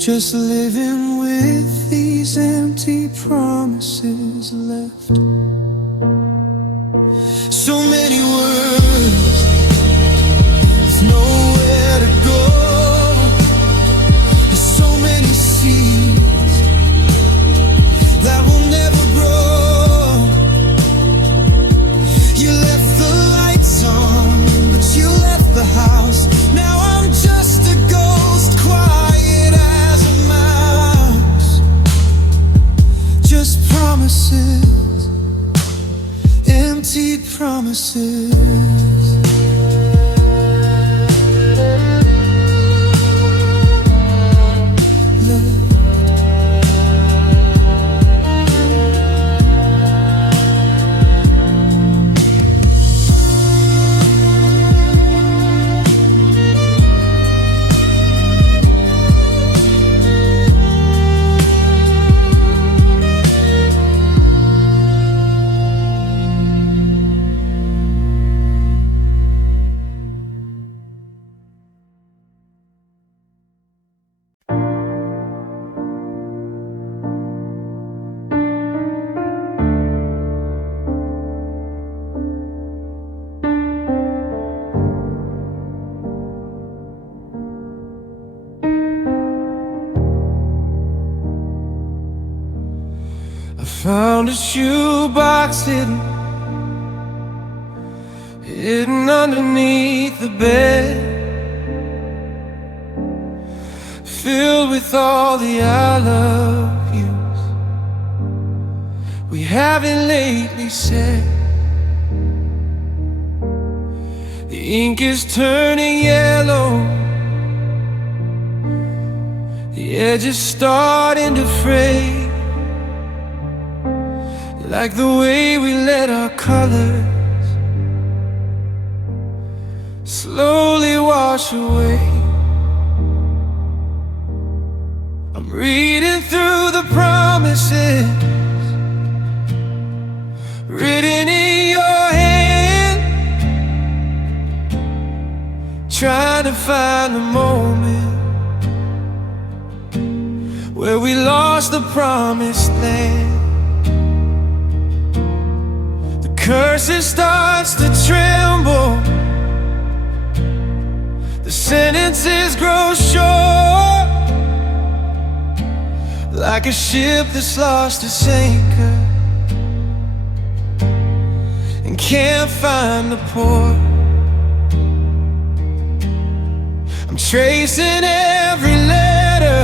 just living with these empty promises left. So many words, there's nowhere to go. There's so many seeds that will never grow. You left the lights on, but you left the house. Now I'm just a ghost, quiet as a mouse. Just promises, empty promises. Found a shoebox hidden underneath the bed, filled with all the I love yous we haven't lately said. The ink is turning yellow, the edges starting to fray, like the way we let our colors slowly wash away. I'm reading through the promises written in your hand, trying to find the moment where we lost the promised land. Curses starts to tremble, the sentences grow short, like a ship that's lost its anchor and can't find the port. I'm tracing every letter,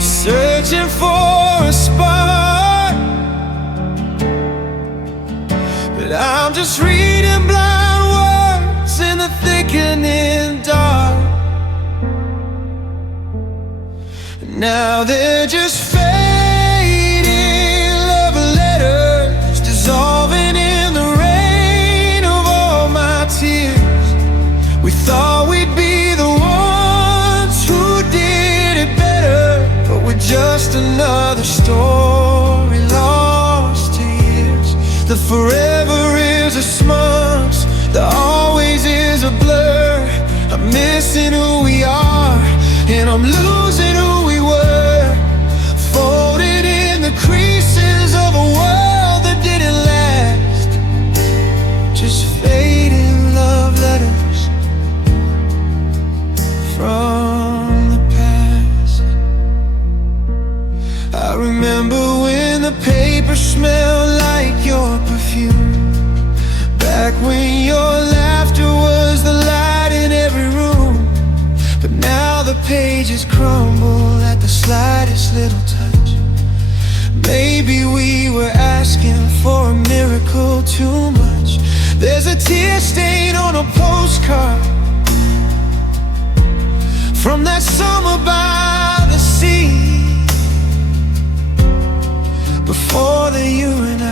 searching for a spark, but I'm just reading blind words in the thickening dark. Now they're just fading love letters, dissolving in the rain of all my tears. We thought we'd be the ones who did it better, but we're just another story lost to years. The forever is a smudge, the always is a blur. I'm missing who we are, and I'm losing who we were, folded in the creases of a world that didn't last. Just fading love letters from the past. I remember when the paper smelled like your perfume, back when your laughter was the light in every room. But now the pages crumble at the slightest little touch. Maybe we were asking for a miracle too much. There's a tear stain on a postcard from that summer by the sea, before the you and I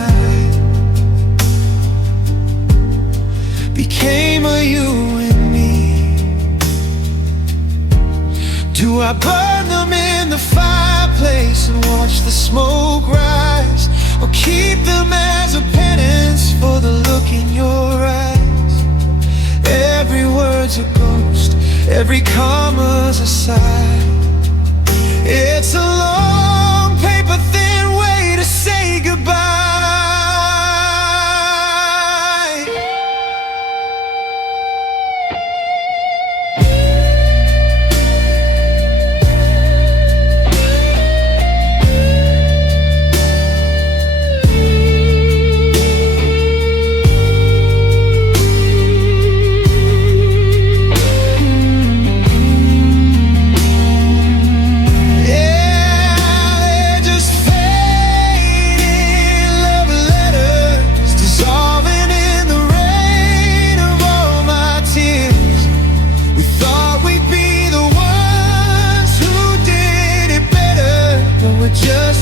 became a you and me. Do I burn them in the fireplace and watch the smoke rise, or keep them as a penance for the look in your eyes? Every word's a ghost, every comma's a sigh. It's a long, paper thin way to say goodbye.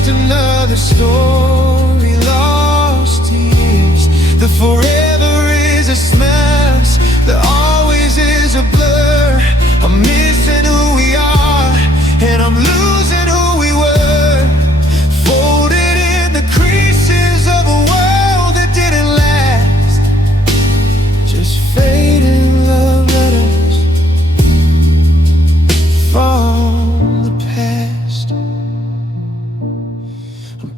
Another story lost to years. The forever is a smash, there always is a blur. I'm missing who we are, and I'm losing who we were. Folded in the creases of a world that didn't last. Just fading love letters from the past.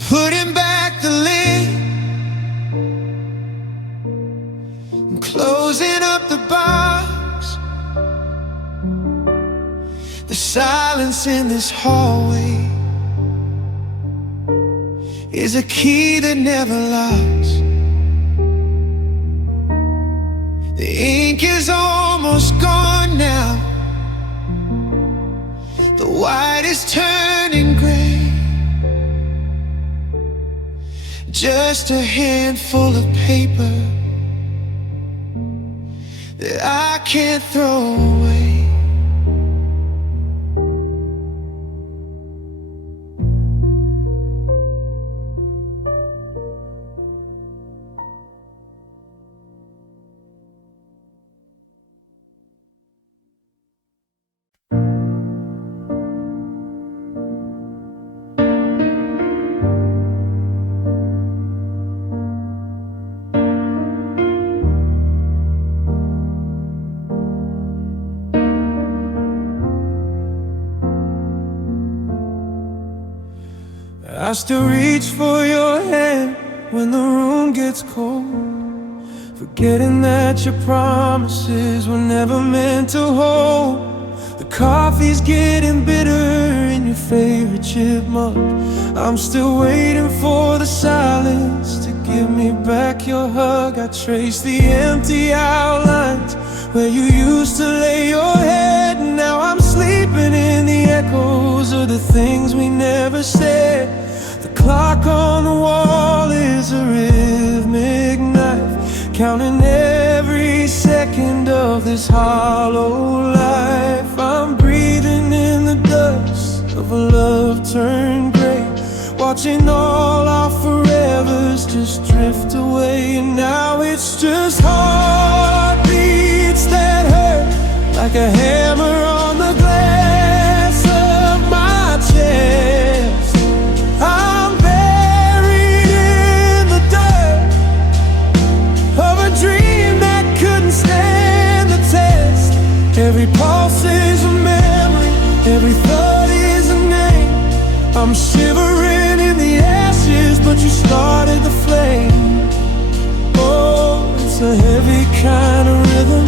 Putting back the lid and closing up the box. The silence in this hallway is a key that never locks. The ink is almost gone now. The white is turning gray. Just a handful of paper that I can't throw away. I still reach for your hand when the room gets cold, forgetting that your promises were never meant to hold. The coffee's getting bitter in your favorite chipmunk. I'm still waiting for the silence to give me back your hug. I trace the empty outlines where you used to lay your head. Now I'm sleeping in the echoes of the things we never said. The clock on the wall is a rhythmic knife, counting every second of this hollow life. I'm breathing in the dust of a love turned gray, watching all our forevers just drift away. And now it's just heartbeats that hurt like a hammer on the glass of my chest. I'm buried in the dirt of a dream that couldn't stand the test. Every pulse is a memory, every thought is a name. I'm shivering in the ashes, but you started the flame. Oh, it's a heavy kind of rhythm,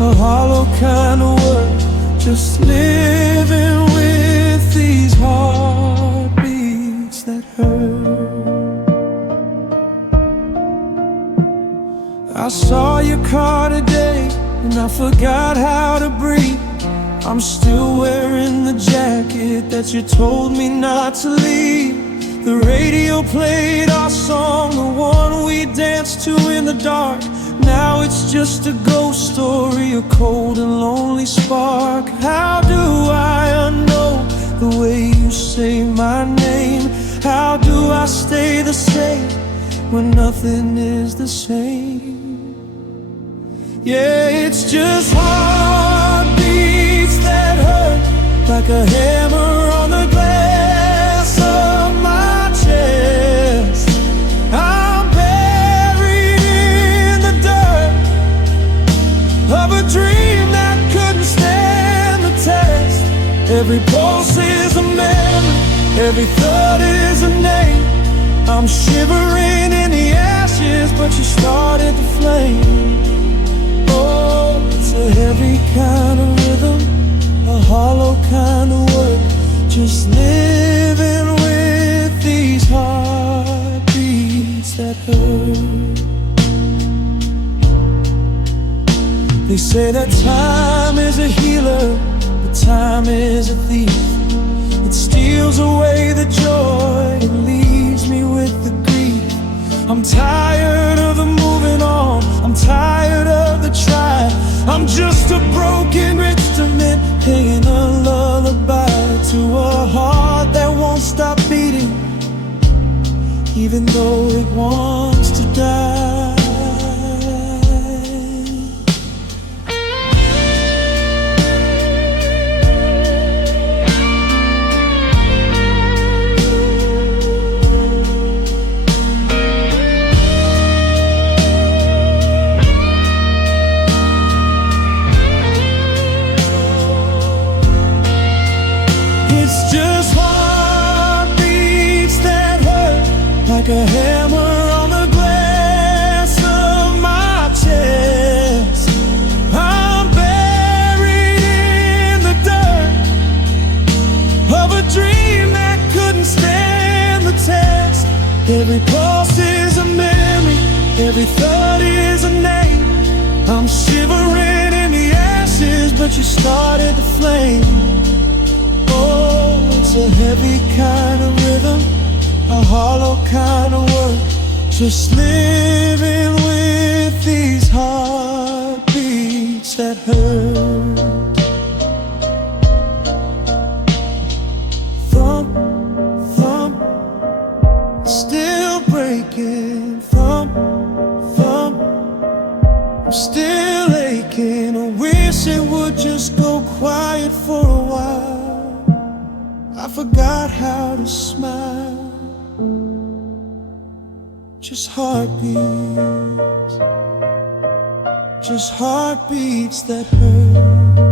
a hollow kind of word, just living with these heartbeats that hurt. I saw your car today and I forgot how to breathe. I'm still wearing the jacket that you told me not to leave. The radio played our song, the one we danced to in the dark. Now it's just a ghost story, a cold and lonely spark. How do I unknow the way you say my name? How do I stay the same when nothing is the same? Yeah, it's just heartbeats that hurt like a hammer on the glass of my chest. I'm buried in the dirt of a dream that couldn't stand Every pulse is a memory, every thought is a name. I'm shivering in the ashes, but you started the flame. Oh, it's a heavy kind of rhythm, a hollow kind of work. Just living with these heartbeats that hurt. They say that time is a healer, but time is a thief. It steals away the joy, it leaves me with the grief. I'm tired of the moving on, I'm tired of the try. I'm just a broken instrument, playing a lullaby to a heart that won't stop beating, even though it wants to die. Like a hammer on the glass of my chest, I'm buried in the dirt of a dream that couldn't stand the test. Every pulse is a memory, every thought is a name. I'm shivering in the ashes, but you started the flame. Oh, it's a heavy kind of rhythm, a hollow kind of work. Just living with these heartbeats that hurt. Thump, thump, still breaking. Thump, thump, I'm still aching. I wish it would just go quiet for a while. I forgot how to smile. Just heartbeats, just heartbeats that hurt.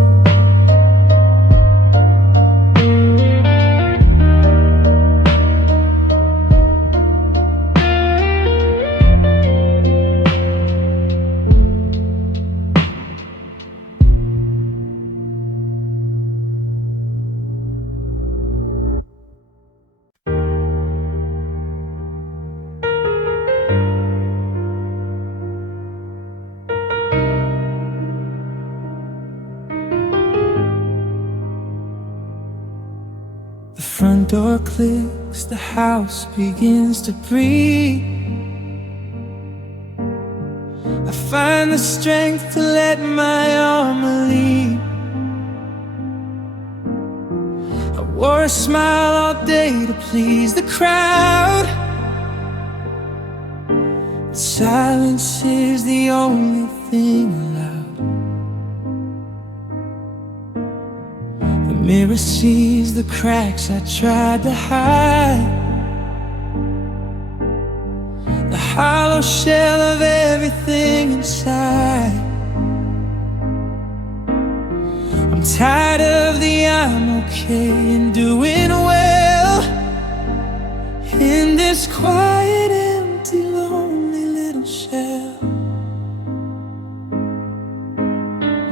The front door clicks, the house begins to breathe. I find the strength to let my armor lead. I wore a smile all day to please the crowd. Silence is the only thing allowed. The mirror sees the cracks I tried to hide, the hollow shell of everything inside. I'm tired of the I'm okay and doing well in this quiet, empty, lonely little shell.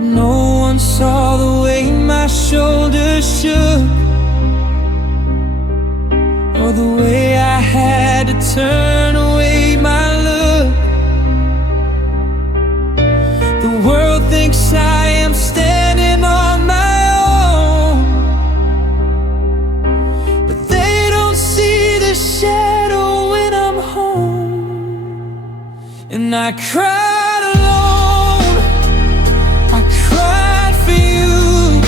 No one saw the way my shoulders shook, or the way I had to turn away my look. The world thinks I am standing on my own, but they don't see the shadow when I'm home. And I cried alone, I cried for you,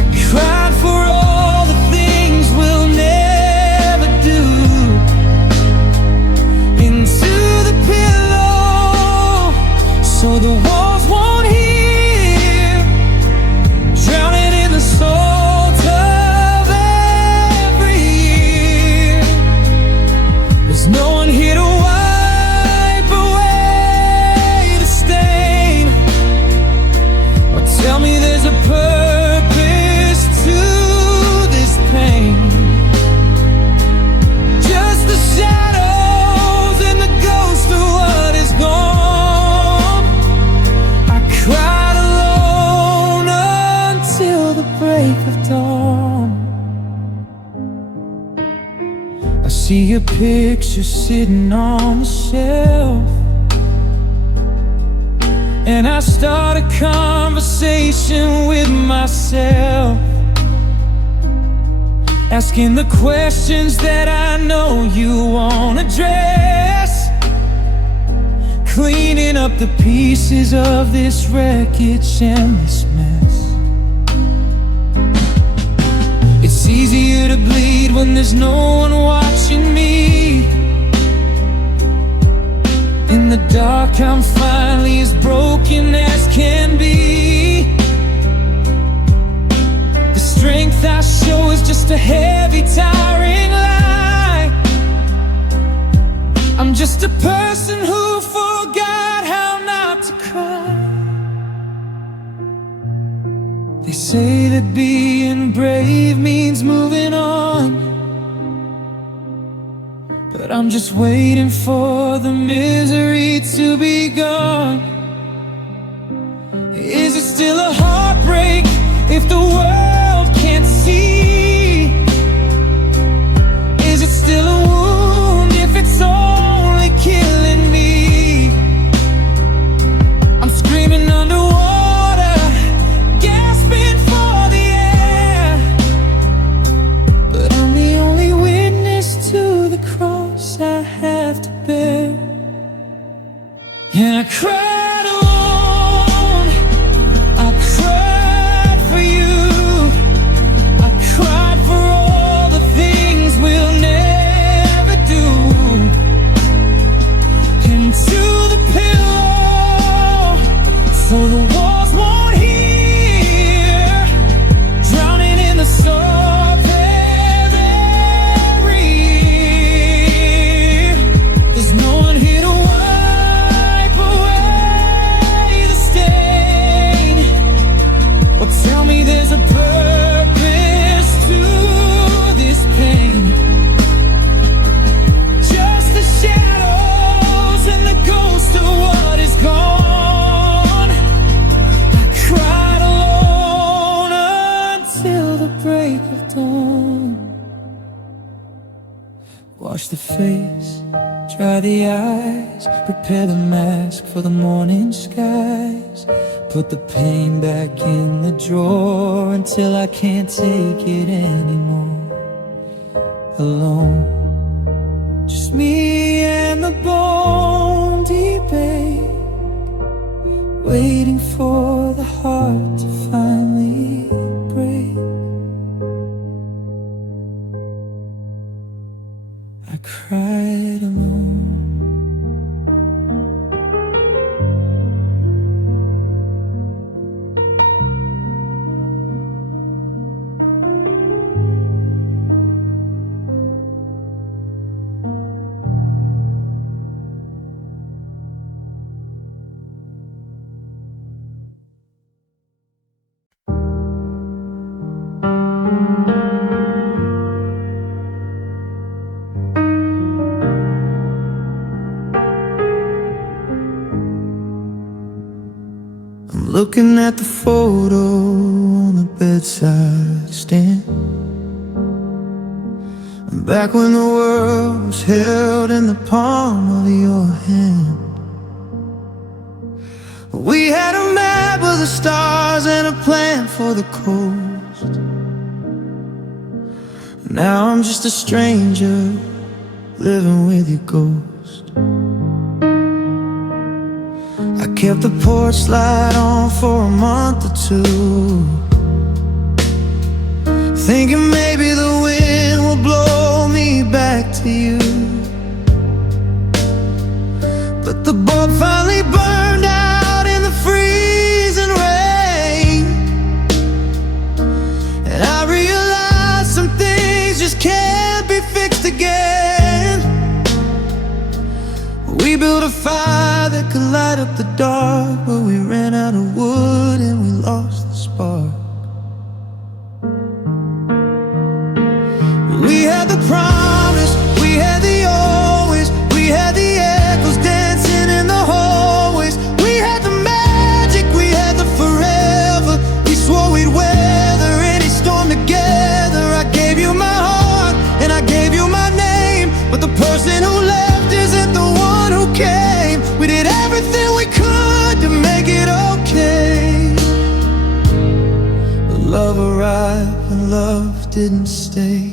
I cried for all the things we'll never do. break of dawn. I see your picture sitting on the shelf, and I start a conversation with myself, asking the questions that I know you won't address, cleaning up the pieces of this wreckage and this mess. It's easier to bleed when there's no one watching me. In the dark I'm finally as broken as can be. The strength I show is just a heavy, tiring lie. I'm just a person who forgot how not to cry. They say that being brave means moving on, but I'm just waiting for the misery to be gone. Is it still a heartbreak if the world can't see? Is it still a wound if it's only killing me? I'm screaming underwater, gasping for the air, but I'm the only witness to the cross I have to bear. And I cried alone, I cried for you, I cried for all the things we'll never do. And to the pillow, so the walls won't hear, drowning in the soft air every year. There's no one here to wipe away the stain, or tell me there's a purpose to this pain. Just the shadows and the ghost of what is gone. I cried alone until the break of dawn. Wash the face, dry the eyes, prepare the mask for the morning skies. Put the pain back in the drawer until I can't take it anymore. Alone, just me and the bone debate, waiting for the heart to finally break. I cried alone. I'm looking at the photo on the bedside stand, back when the world was held in the palm of your hand. We had a map of the stars and a plan for the coast. Now I'm just a stranger living with your ghost. I kept the porch light on for a month or two, thinking maybe the wind will blow me back to you. But the bulb finally burned out in the freezing rain, and I realized some things just can't be fixed again. We built a fire that could light up the dark, but we ran out of wood and we lost the spark. We had the promise, we had the always, we had the echoes dancing in the hallways. We had the magic, we had the forever. We swore we'd weather arrive and love didn't stay.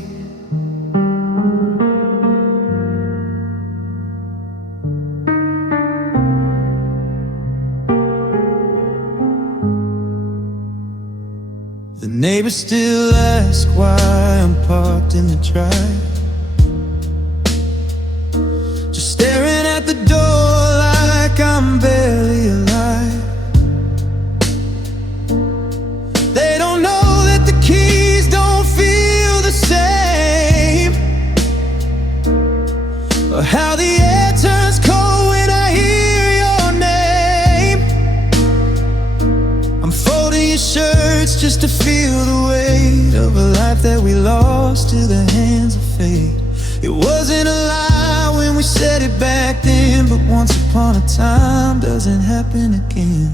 The neighbors still ask why I'm parked in the drive, just staring at the door like I'm barely alive. They don't know that the keys don't feel the same, or how the air turns cold when I hear your name. I'm folding your shirts just to feel the weight of a life that we lost to the hands of fate. It wasn't a lie when we said it back then, but once upon a time doesn't happen again.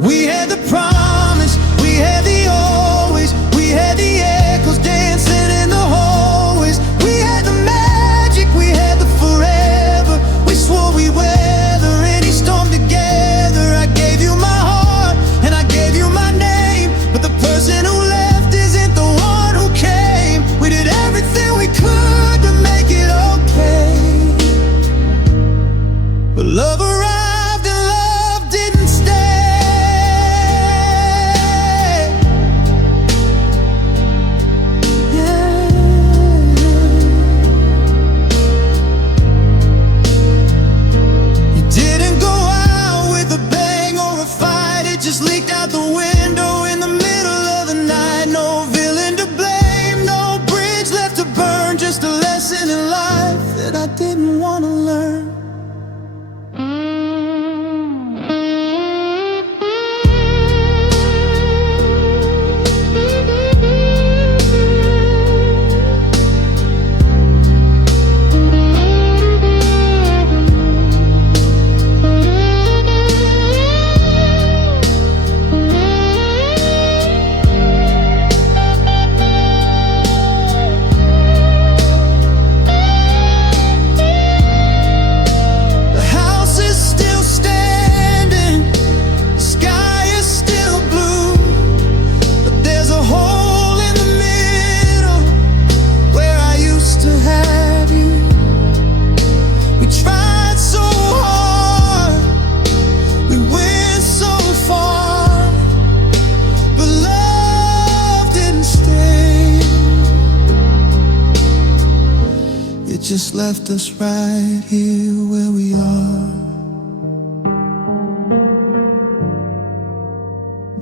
We had the promise, we had the always, we had the echoes dancing in the hallways. We had the magic, we had the forever. We swore we'd weather any storm together. I gave you my heart and I gave you my name, but the person who left isn't the one who came. We did everything we could to make it okay, but love arrived and love didn't stay. Just leaked out the window in the middle of the night. No villain to blame, no bridge left to burn, just a lesson in life that I didn't want to learn. Just left us right here where we are.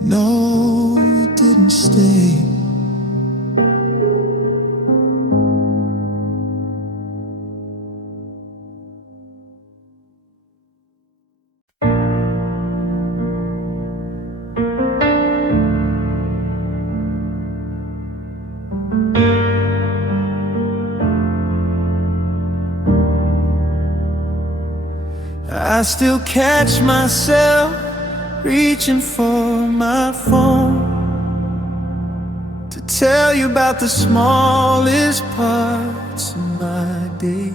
No, it didn't stay. I still catch myself reaching for my phone to tell you about the smallest parts of my day.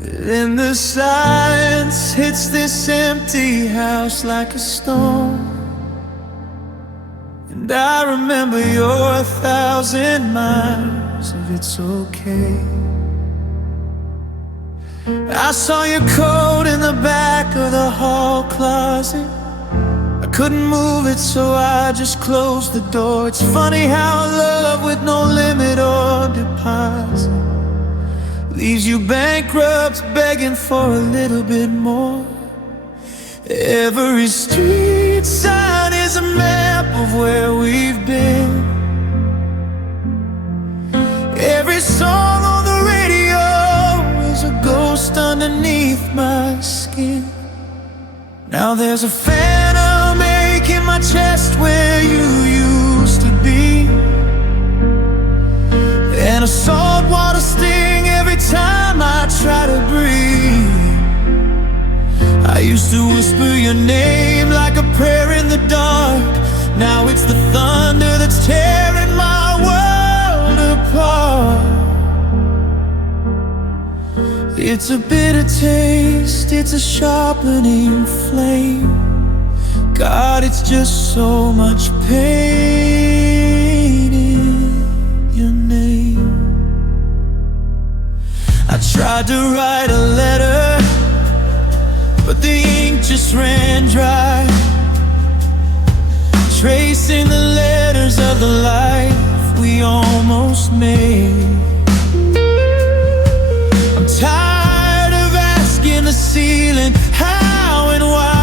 Then the silence hits this empty house like a storm, and I remember your 1,000 miles of it's okay. I saw your coat in the back of the hall closet. I couldn't move it, so I just closed the door. It's funny how love with no limit or deposit leaves you bankrupt, begging for a little bit more. Every street sign is a map of where we've been. Every song on the radio is a ghost underneath my skin. Now there's a phantom ache in my chest where you used to be, and a saltwater sting every time I try to breathe. I used to whisper your name like a prayer in the dark. Now it's the thunder that's tearing my world apart. It's a bitter taste, it's a sharpening flame. God, it's just so much pain in your name. I tried to write a letter, but the ink just ran dry, tracing the letters of the life we almost made. I'm tired of asking the ceiling how and why,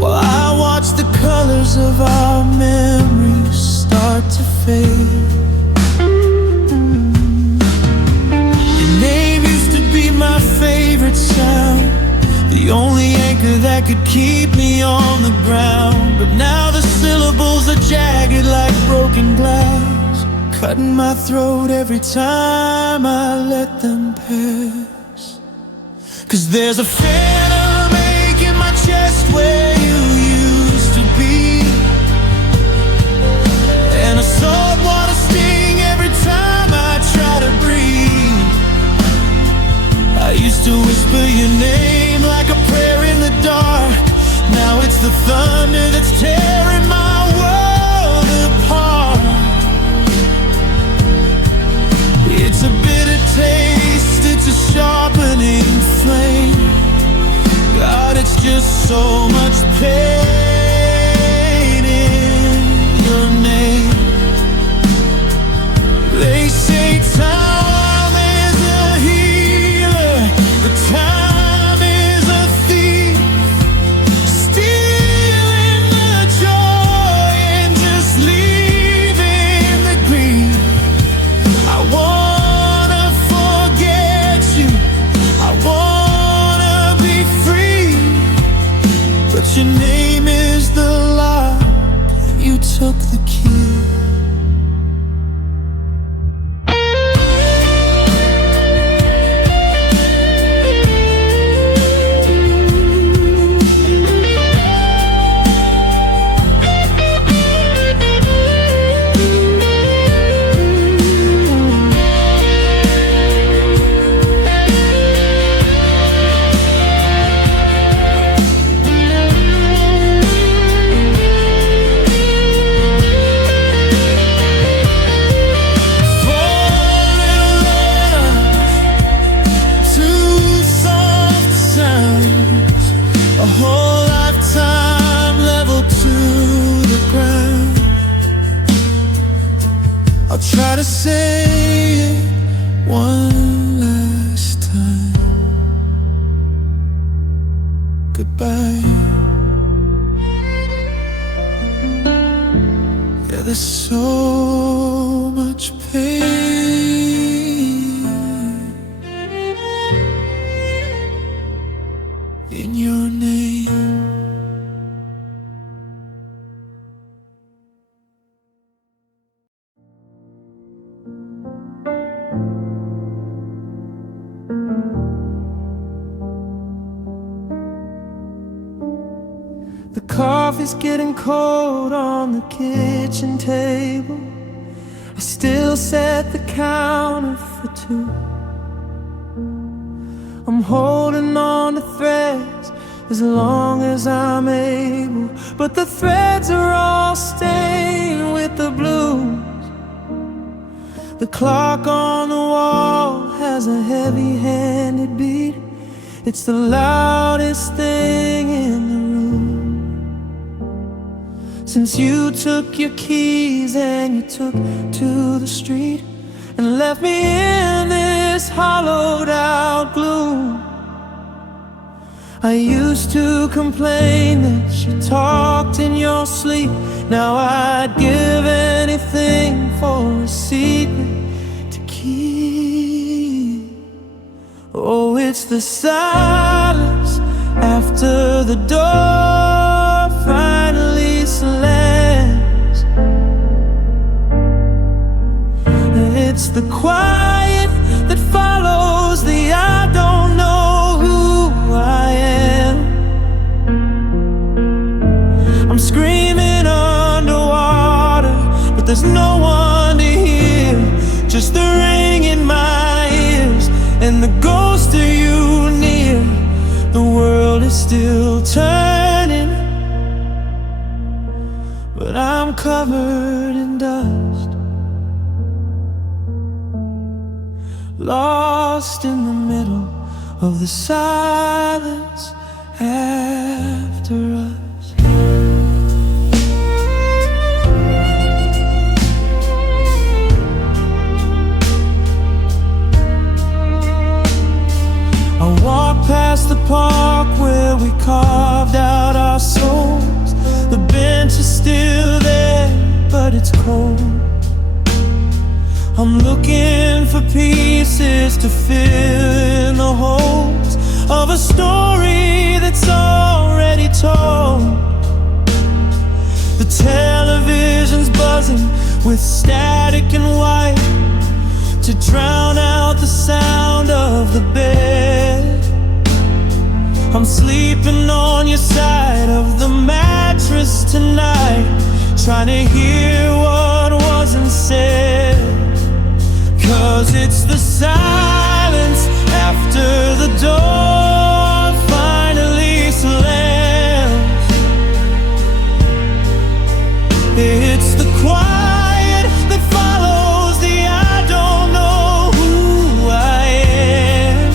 while I watch the colors of our memories start to fade. Your name used to be my favorite sound, the only anchor that could keep me on the ground. But now the syllables are jagged like broken glass, cutting my throat every time I let them pass. 'Cause there's a phantom ache in my chest where you used to be, and a saltwater sting every time I try to breathe. I used to whisper your name like a prayer in the dark. Now it's the thunder that's tearing my world apart. It's a bitter taste, it's a sharpening flame. God, it's just so much pain in your name. They say time is a healer, but time is a thief, stealing the joy and just leaving the grief. I wanna forget you, I wanna be free, but your name is the lock and you took the key. A whole lifetime leveled to the ground. I'll try to say it one last time. Goodbye. Yeah, there's so much pain in your name. The coffee's getting cold on the kitchen table. I still set the counter for two. I'm holding on to threads as long as I'm able, but the threads are all stained with the blues. The clock on the wall has a heavy-handed beat. It's the loudest thing in the room. Since you took your keys and you took to the street and left me in this hollowed out gloom. I used to complain that you talked in your sleep. Now I'd give anything for a secret to keep. Oh, it's the silence after the door finally slams. It's the quiet that follows the I don't know who I am. I'm screaming underwater, but there's no one to hear. Just the ring in my ears and the ghost of you near. The world is still turning. covered in dust, lost in the middle of the silence after us. I walk past the park where we carved out our souls. The bench is still there, but it's cold. I'm looking for pieces to fill in the holes of a story that's already told. The television's buzzing with static and white to drown out the sound of the bed. I'm sleeping on your side of the mattress tonight, trying to hear what wasn't said. 'Cause it's the silence after the door finally slams. It's the quiet that follows the I don't know who I am.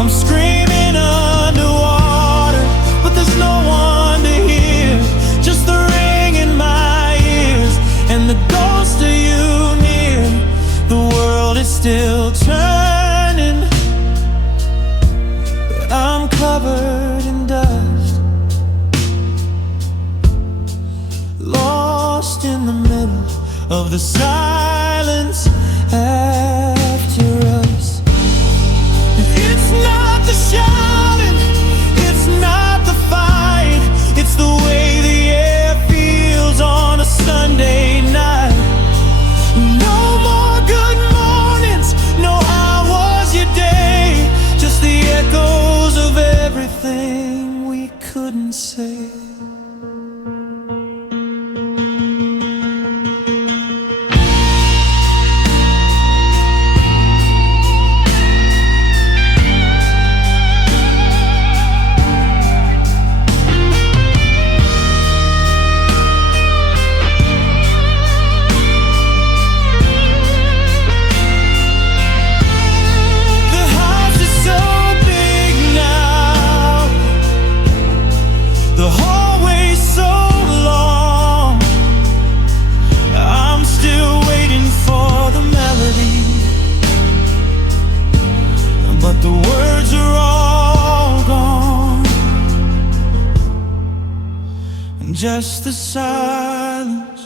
I'm screaming underwater, but there's no one to hear. Just the ring in my ears and the ghost of you near. The world is still turning, but I'm covered in dust, lost in the middle of the silence after us. It's not the shouting, it's not the fight, it's the way the air feels on a Sunday night. No more good mornings, no how was your day, just the echoes of everything we couldn't say. But the words are all gone, and just the silence,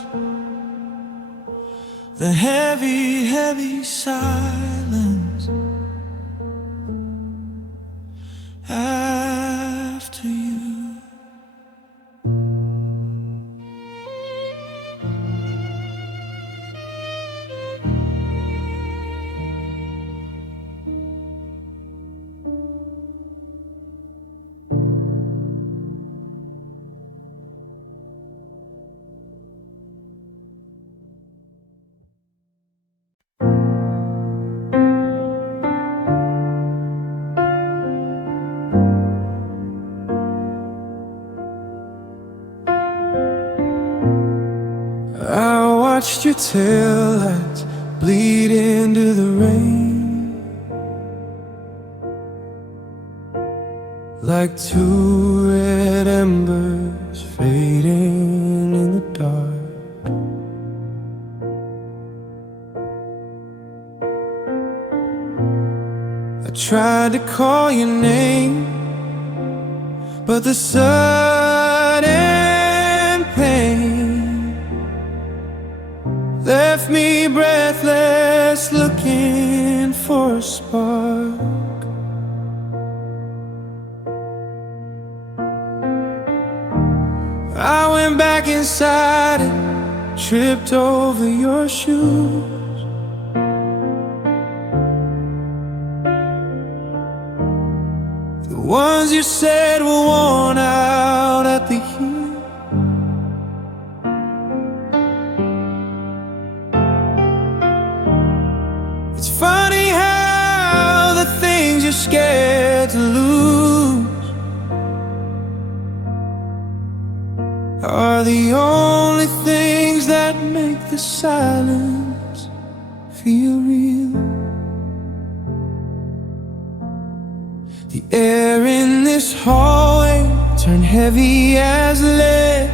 the heavy, heavy silence after you. I watched your taillights bleed into the rain, like two red embers fading in the dark. I tried to call your name, but the sudden pain left me breathless, looking for a spark. I went back inside and tripped over your shoes. The ones you said were worn out at the heel. It's funny how the things you're scared to lose are the only things that make the silence feel real. The air in this hallway turned heavy as lead,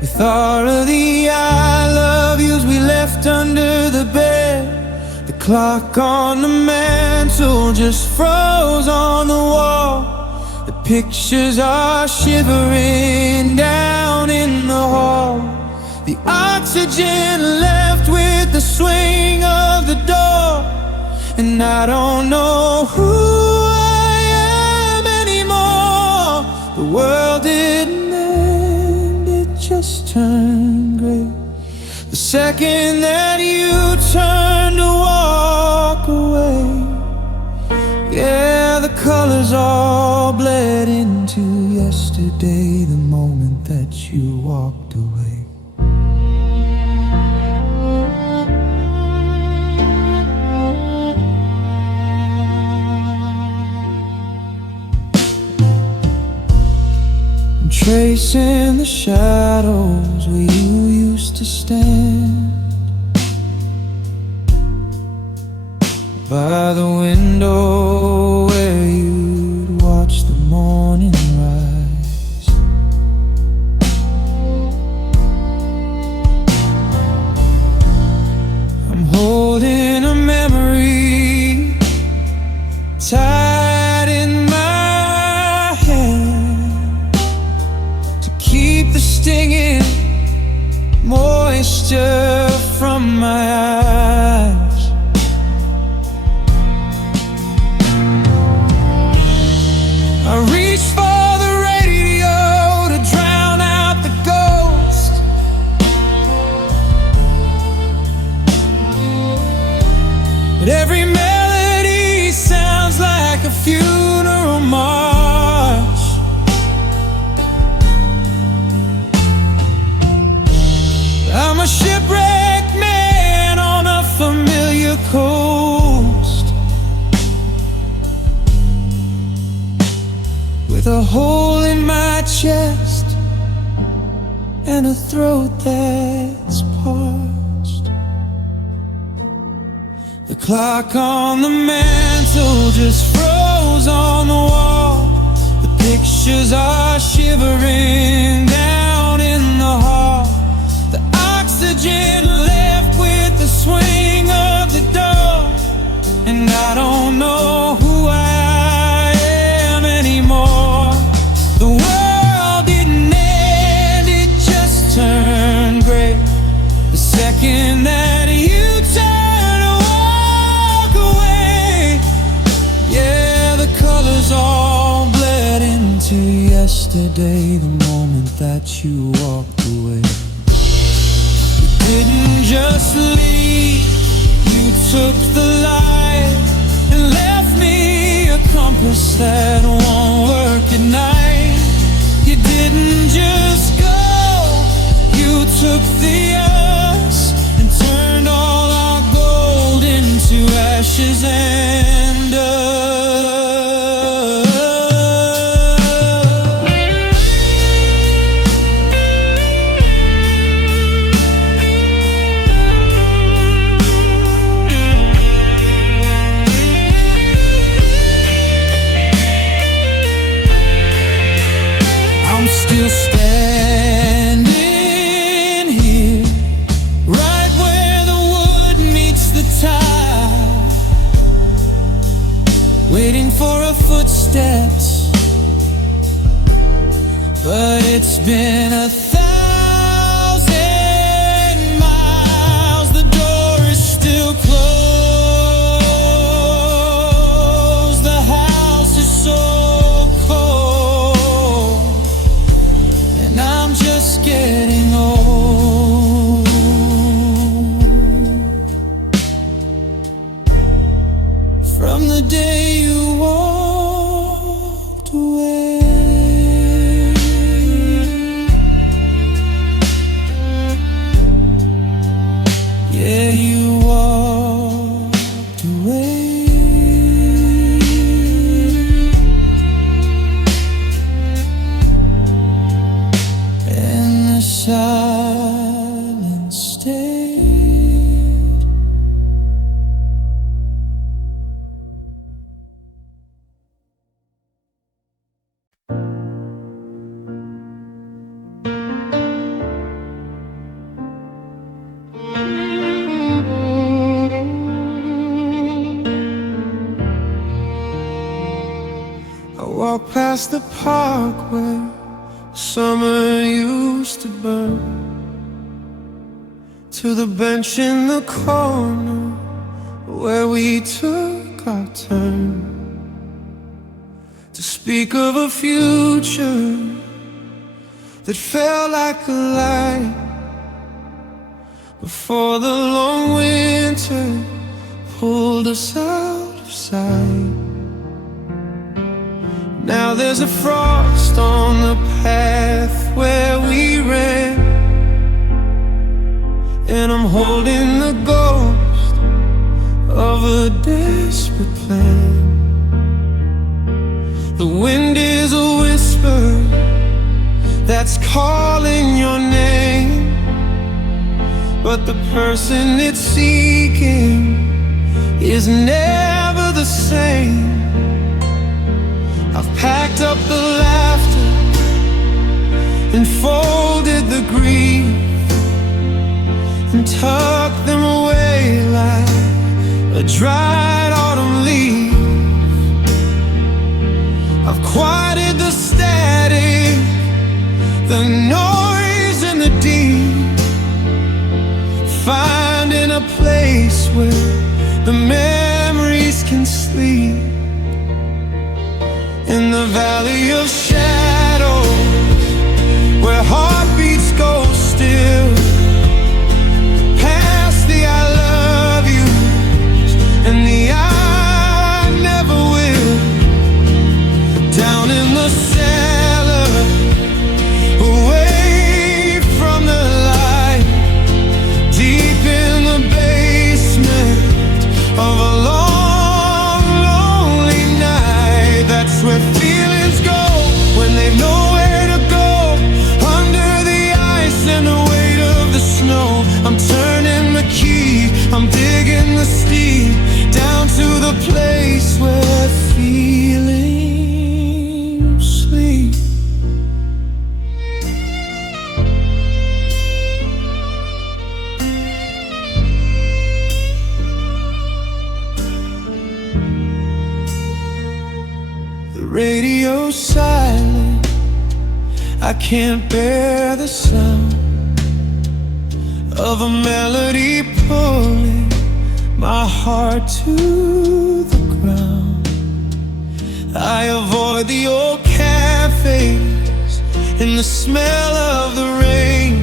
with all of the I love yous we left under the bed. The clock on the mantle just froze on the wall. The pictures are shivering down in the hall. The oxygen left with the swing of the door, and I don't know who I am anymore. The world didn't end, it just turned gray the second that you turned to walk away. Yeah, the colors all bled into yesterday the moment that you walked away. I'm tracing the shadows where you used to stand, by the window where you'd watch the morning rise. I'm holding a memory tied in my hand to keep the stinging moisture from my eyes. I reach for the radio to drown out the ghost, but every melody sounds like a funeral march. I'm a shipwrecked man on a familiar coast, with a hole in my chest and a throat that's parched. The clock on the mantle just froze on the wall. The pictures are shivering down in the hall. The oxygen left with the swing of the door, and I don't know who I am anymore. The world didn't end, it just turned gray the second that you turned to walk away. Yeah, the colors all bled into yesterday the moment that you walked away. You didn't just leave, you took the light and left me a compass that won't work at night. You didn't just go, you took the us and turned all our gold into ashes and dust. I'm still standing here, right where the wood meets the tile, waiting for a footsteps. But it's been 1,000 miles, the door is still closed, the house is so cold, and I'm just getting old. From the day you walked away. past the park where summer used to burn, to the bench in the corner where we took our turn, to speak of a future that felt like a lie before the long winter pulled us out of sight. Now there's a frost on the path where we ran, and I'm holding the ghost of a desperate plan. The wind is a whisper that's calling your name, but the person it's seeking is never the same. I've packed up the laughter and folded the grief and tucked them away like a dried autumn leaf. I've quieted the static, the noise and the deep, finding a place where the memories can sleep. In the valley of shadows, where heartbeats go still, past the I love yous and the I never will, down in the cellar, away from the light, deep in the basement of a long, lonely night. That's where feelings go when they've nowhere to go, under the ice and the weight of the snow. I'm turning the key, I'm digging the steep, down to the place where feelings sleep. The radio's silent, I can't bear the sound of a melody pulling my heart to the ground. I avoid the old cafes and the smell of the rain,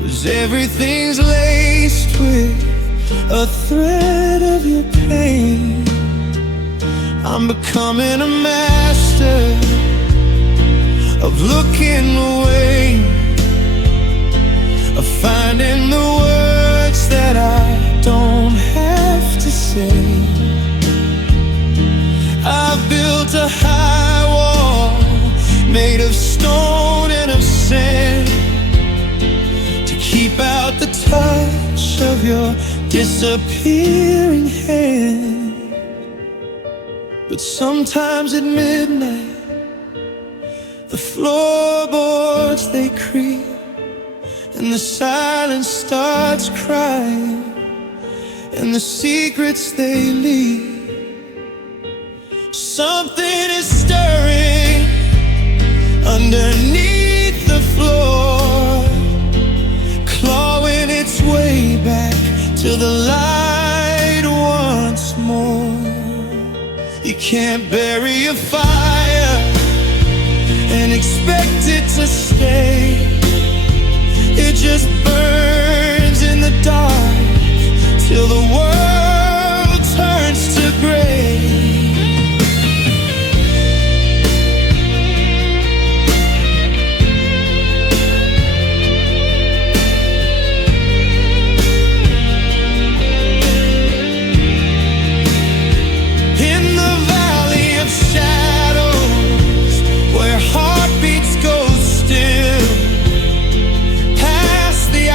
'cause everything's laced with a thread of your pain. I'm becoming a master of looking away, of finding the words that I don't have to say. I've built a high wall made of stone and of sand to keep out the touch of your disappearing hand. But sometimes at midnight, the floorboards they creak, and the silence starts crying, and the secrets they leave. Something is stirring underneath the floor, clawing its way back to the light once more. You can't bury a fire and expect it to stay. It just burns in the dark till the world turns to gray. In the valley of shadows, where heartbeats go still, past the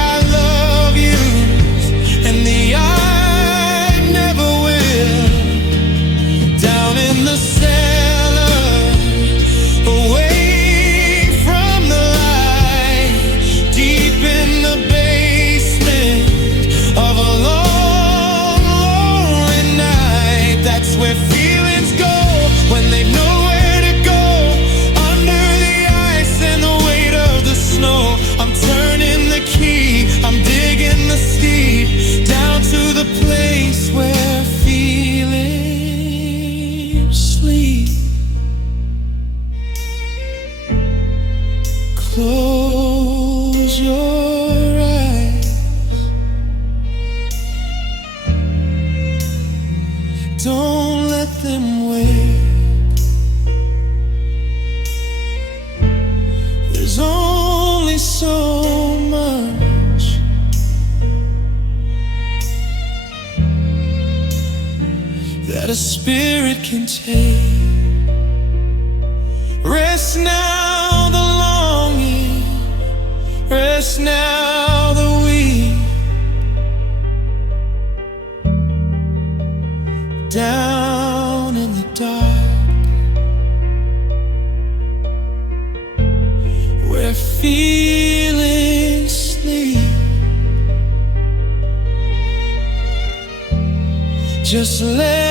Close your eyes. Don't let them wait. There's only so much that a spirit can take. Rest now the longing, rest now the weak. Down in the dark, where feelings sleep, just let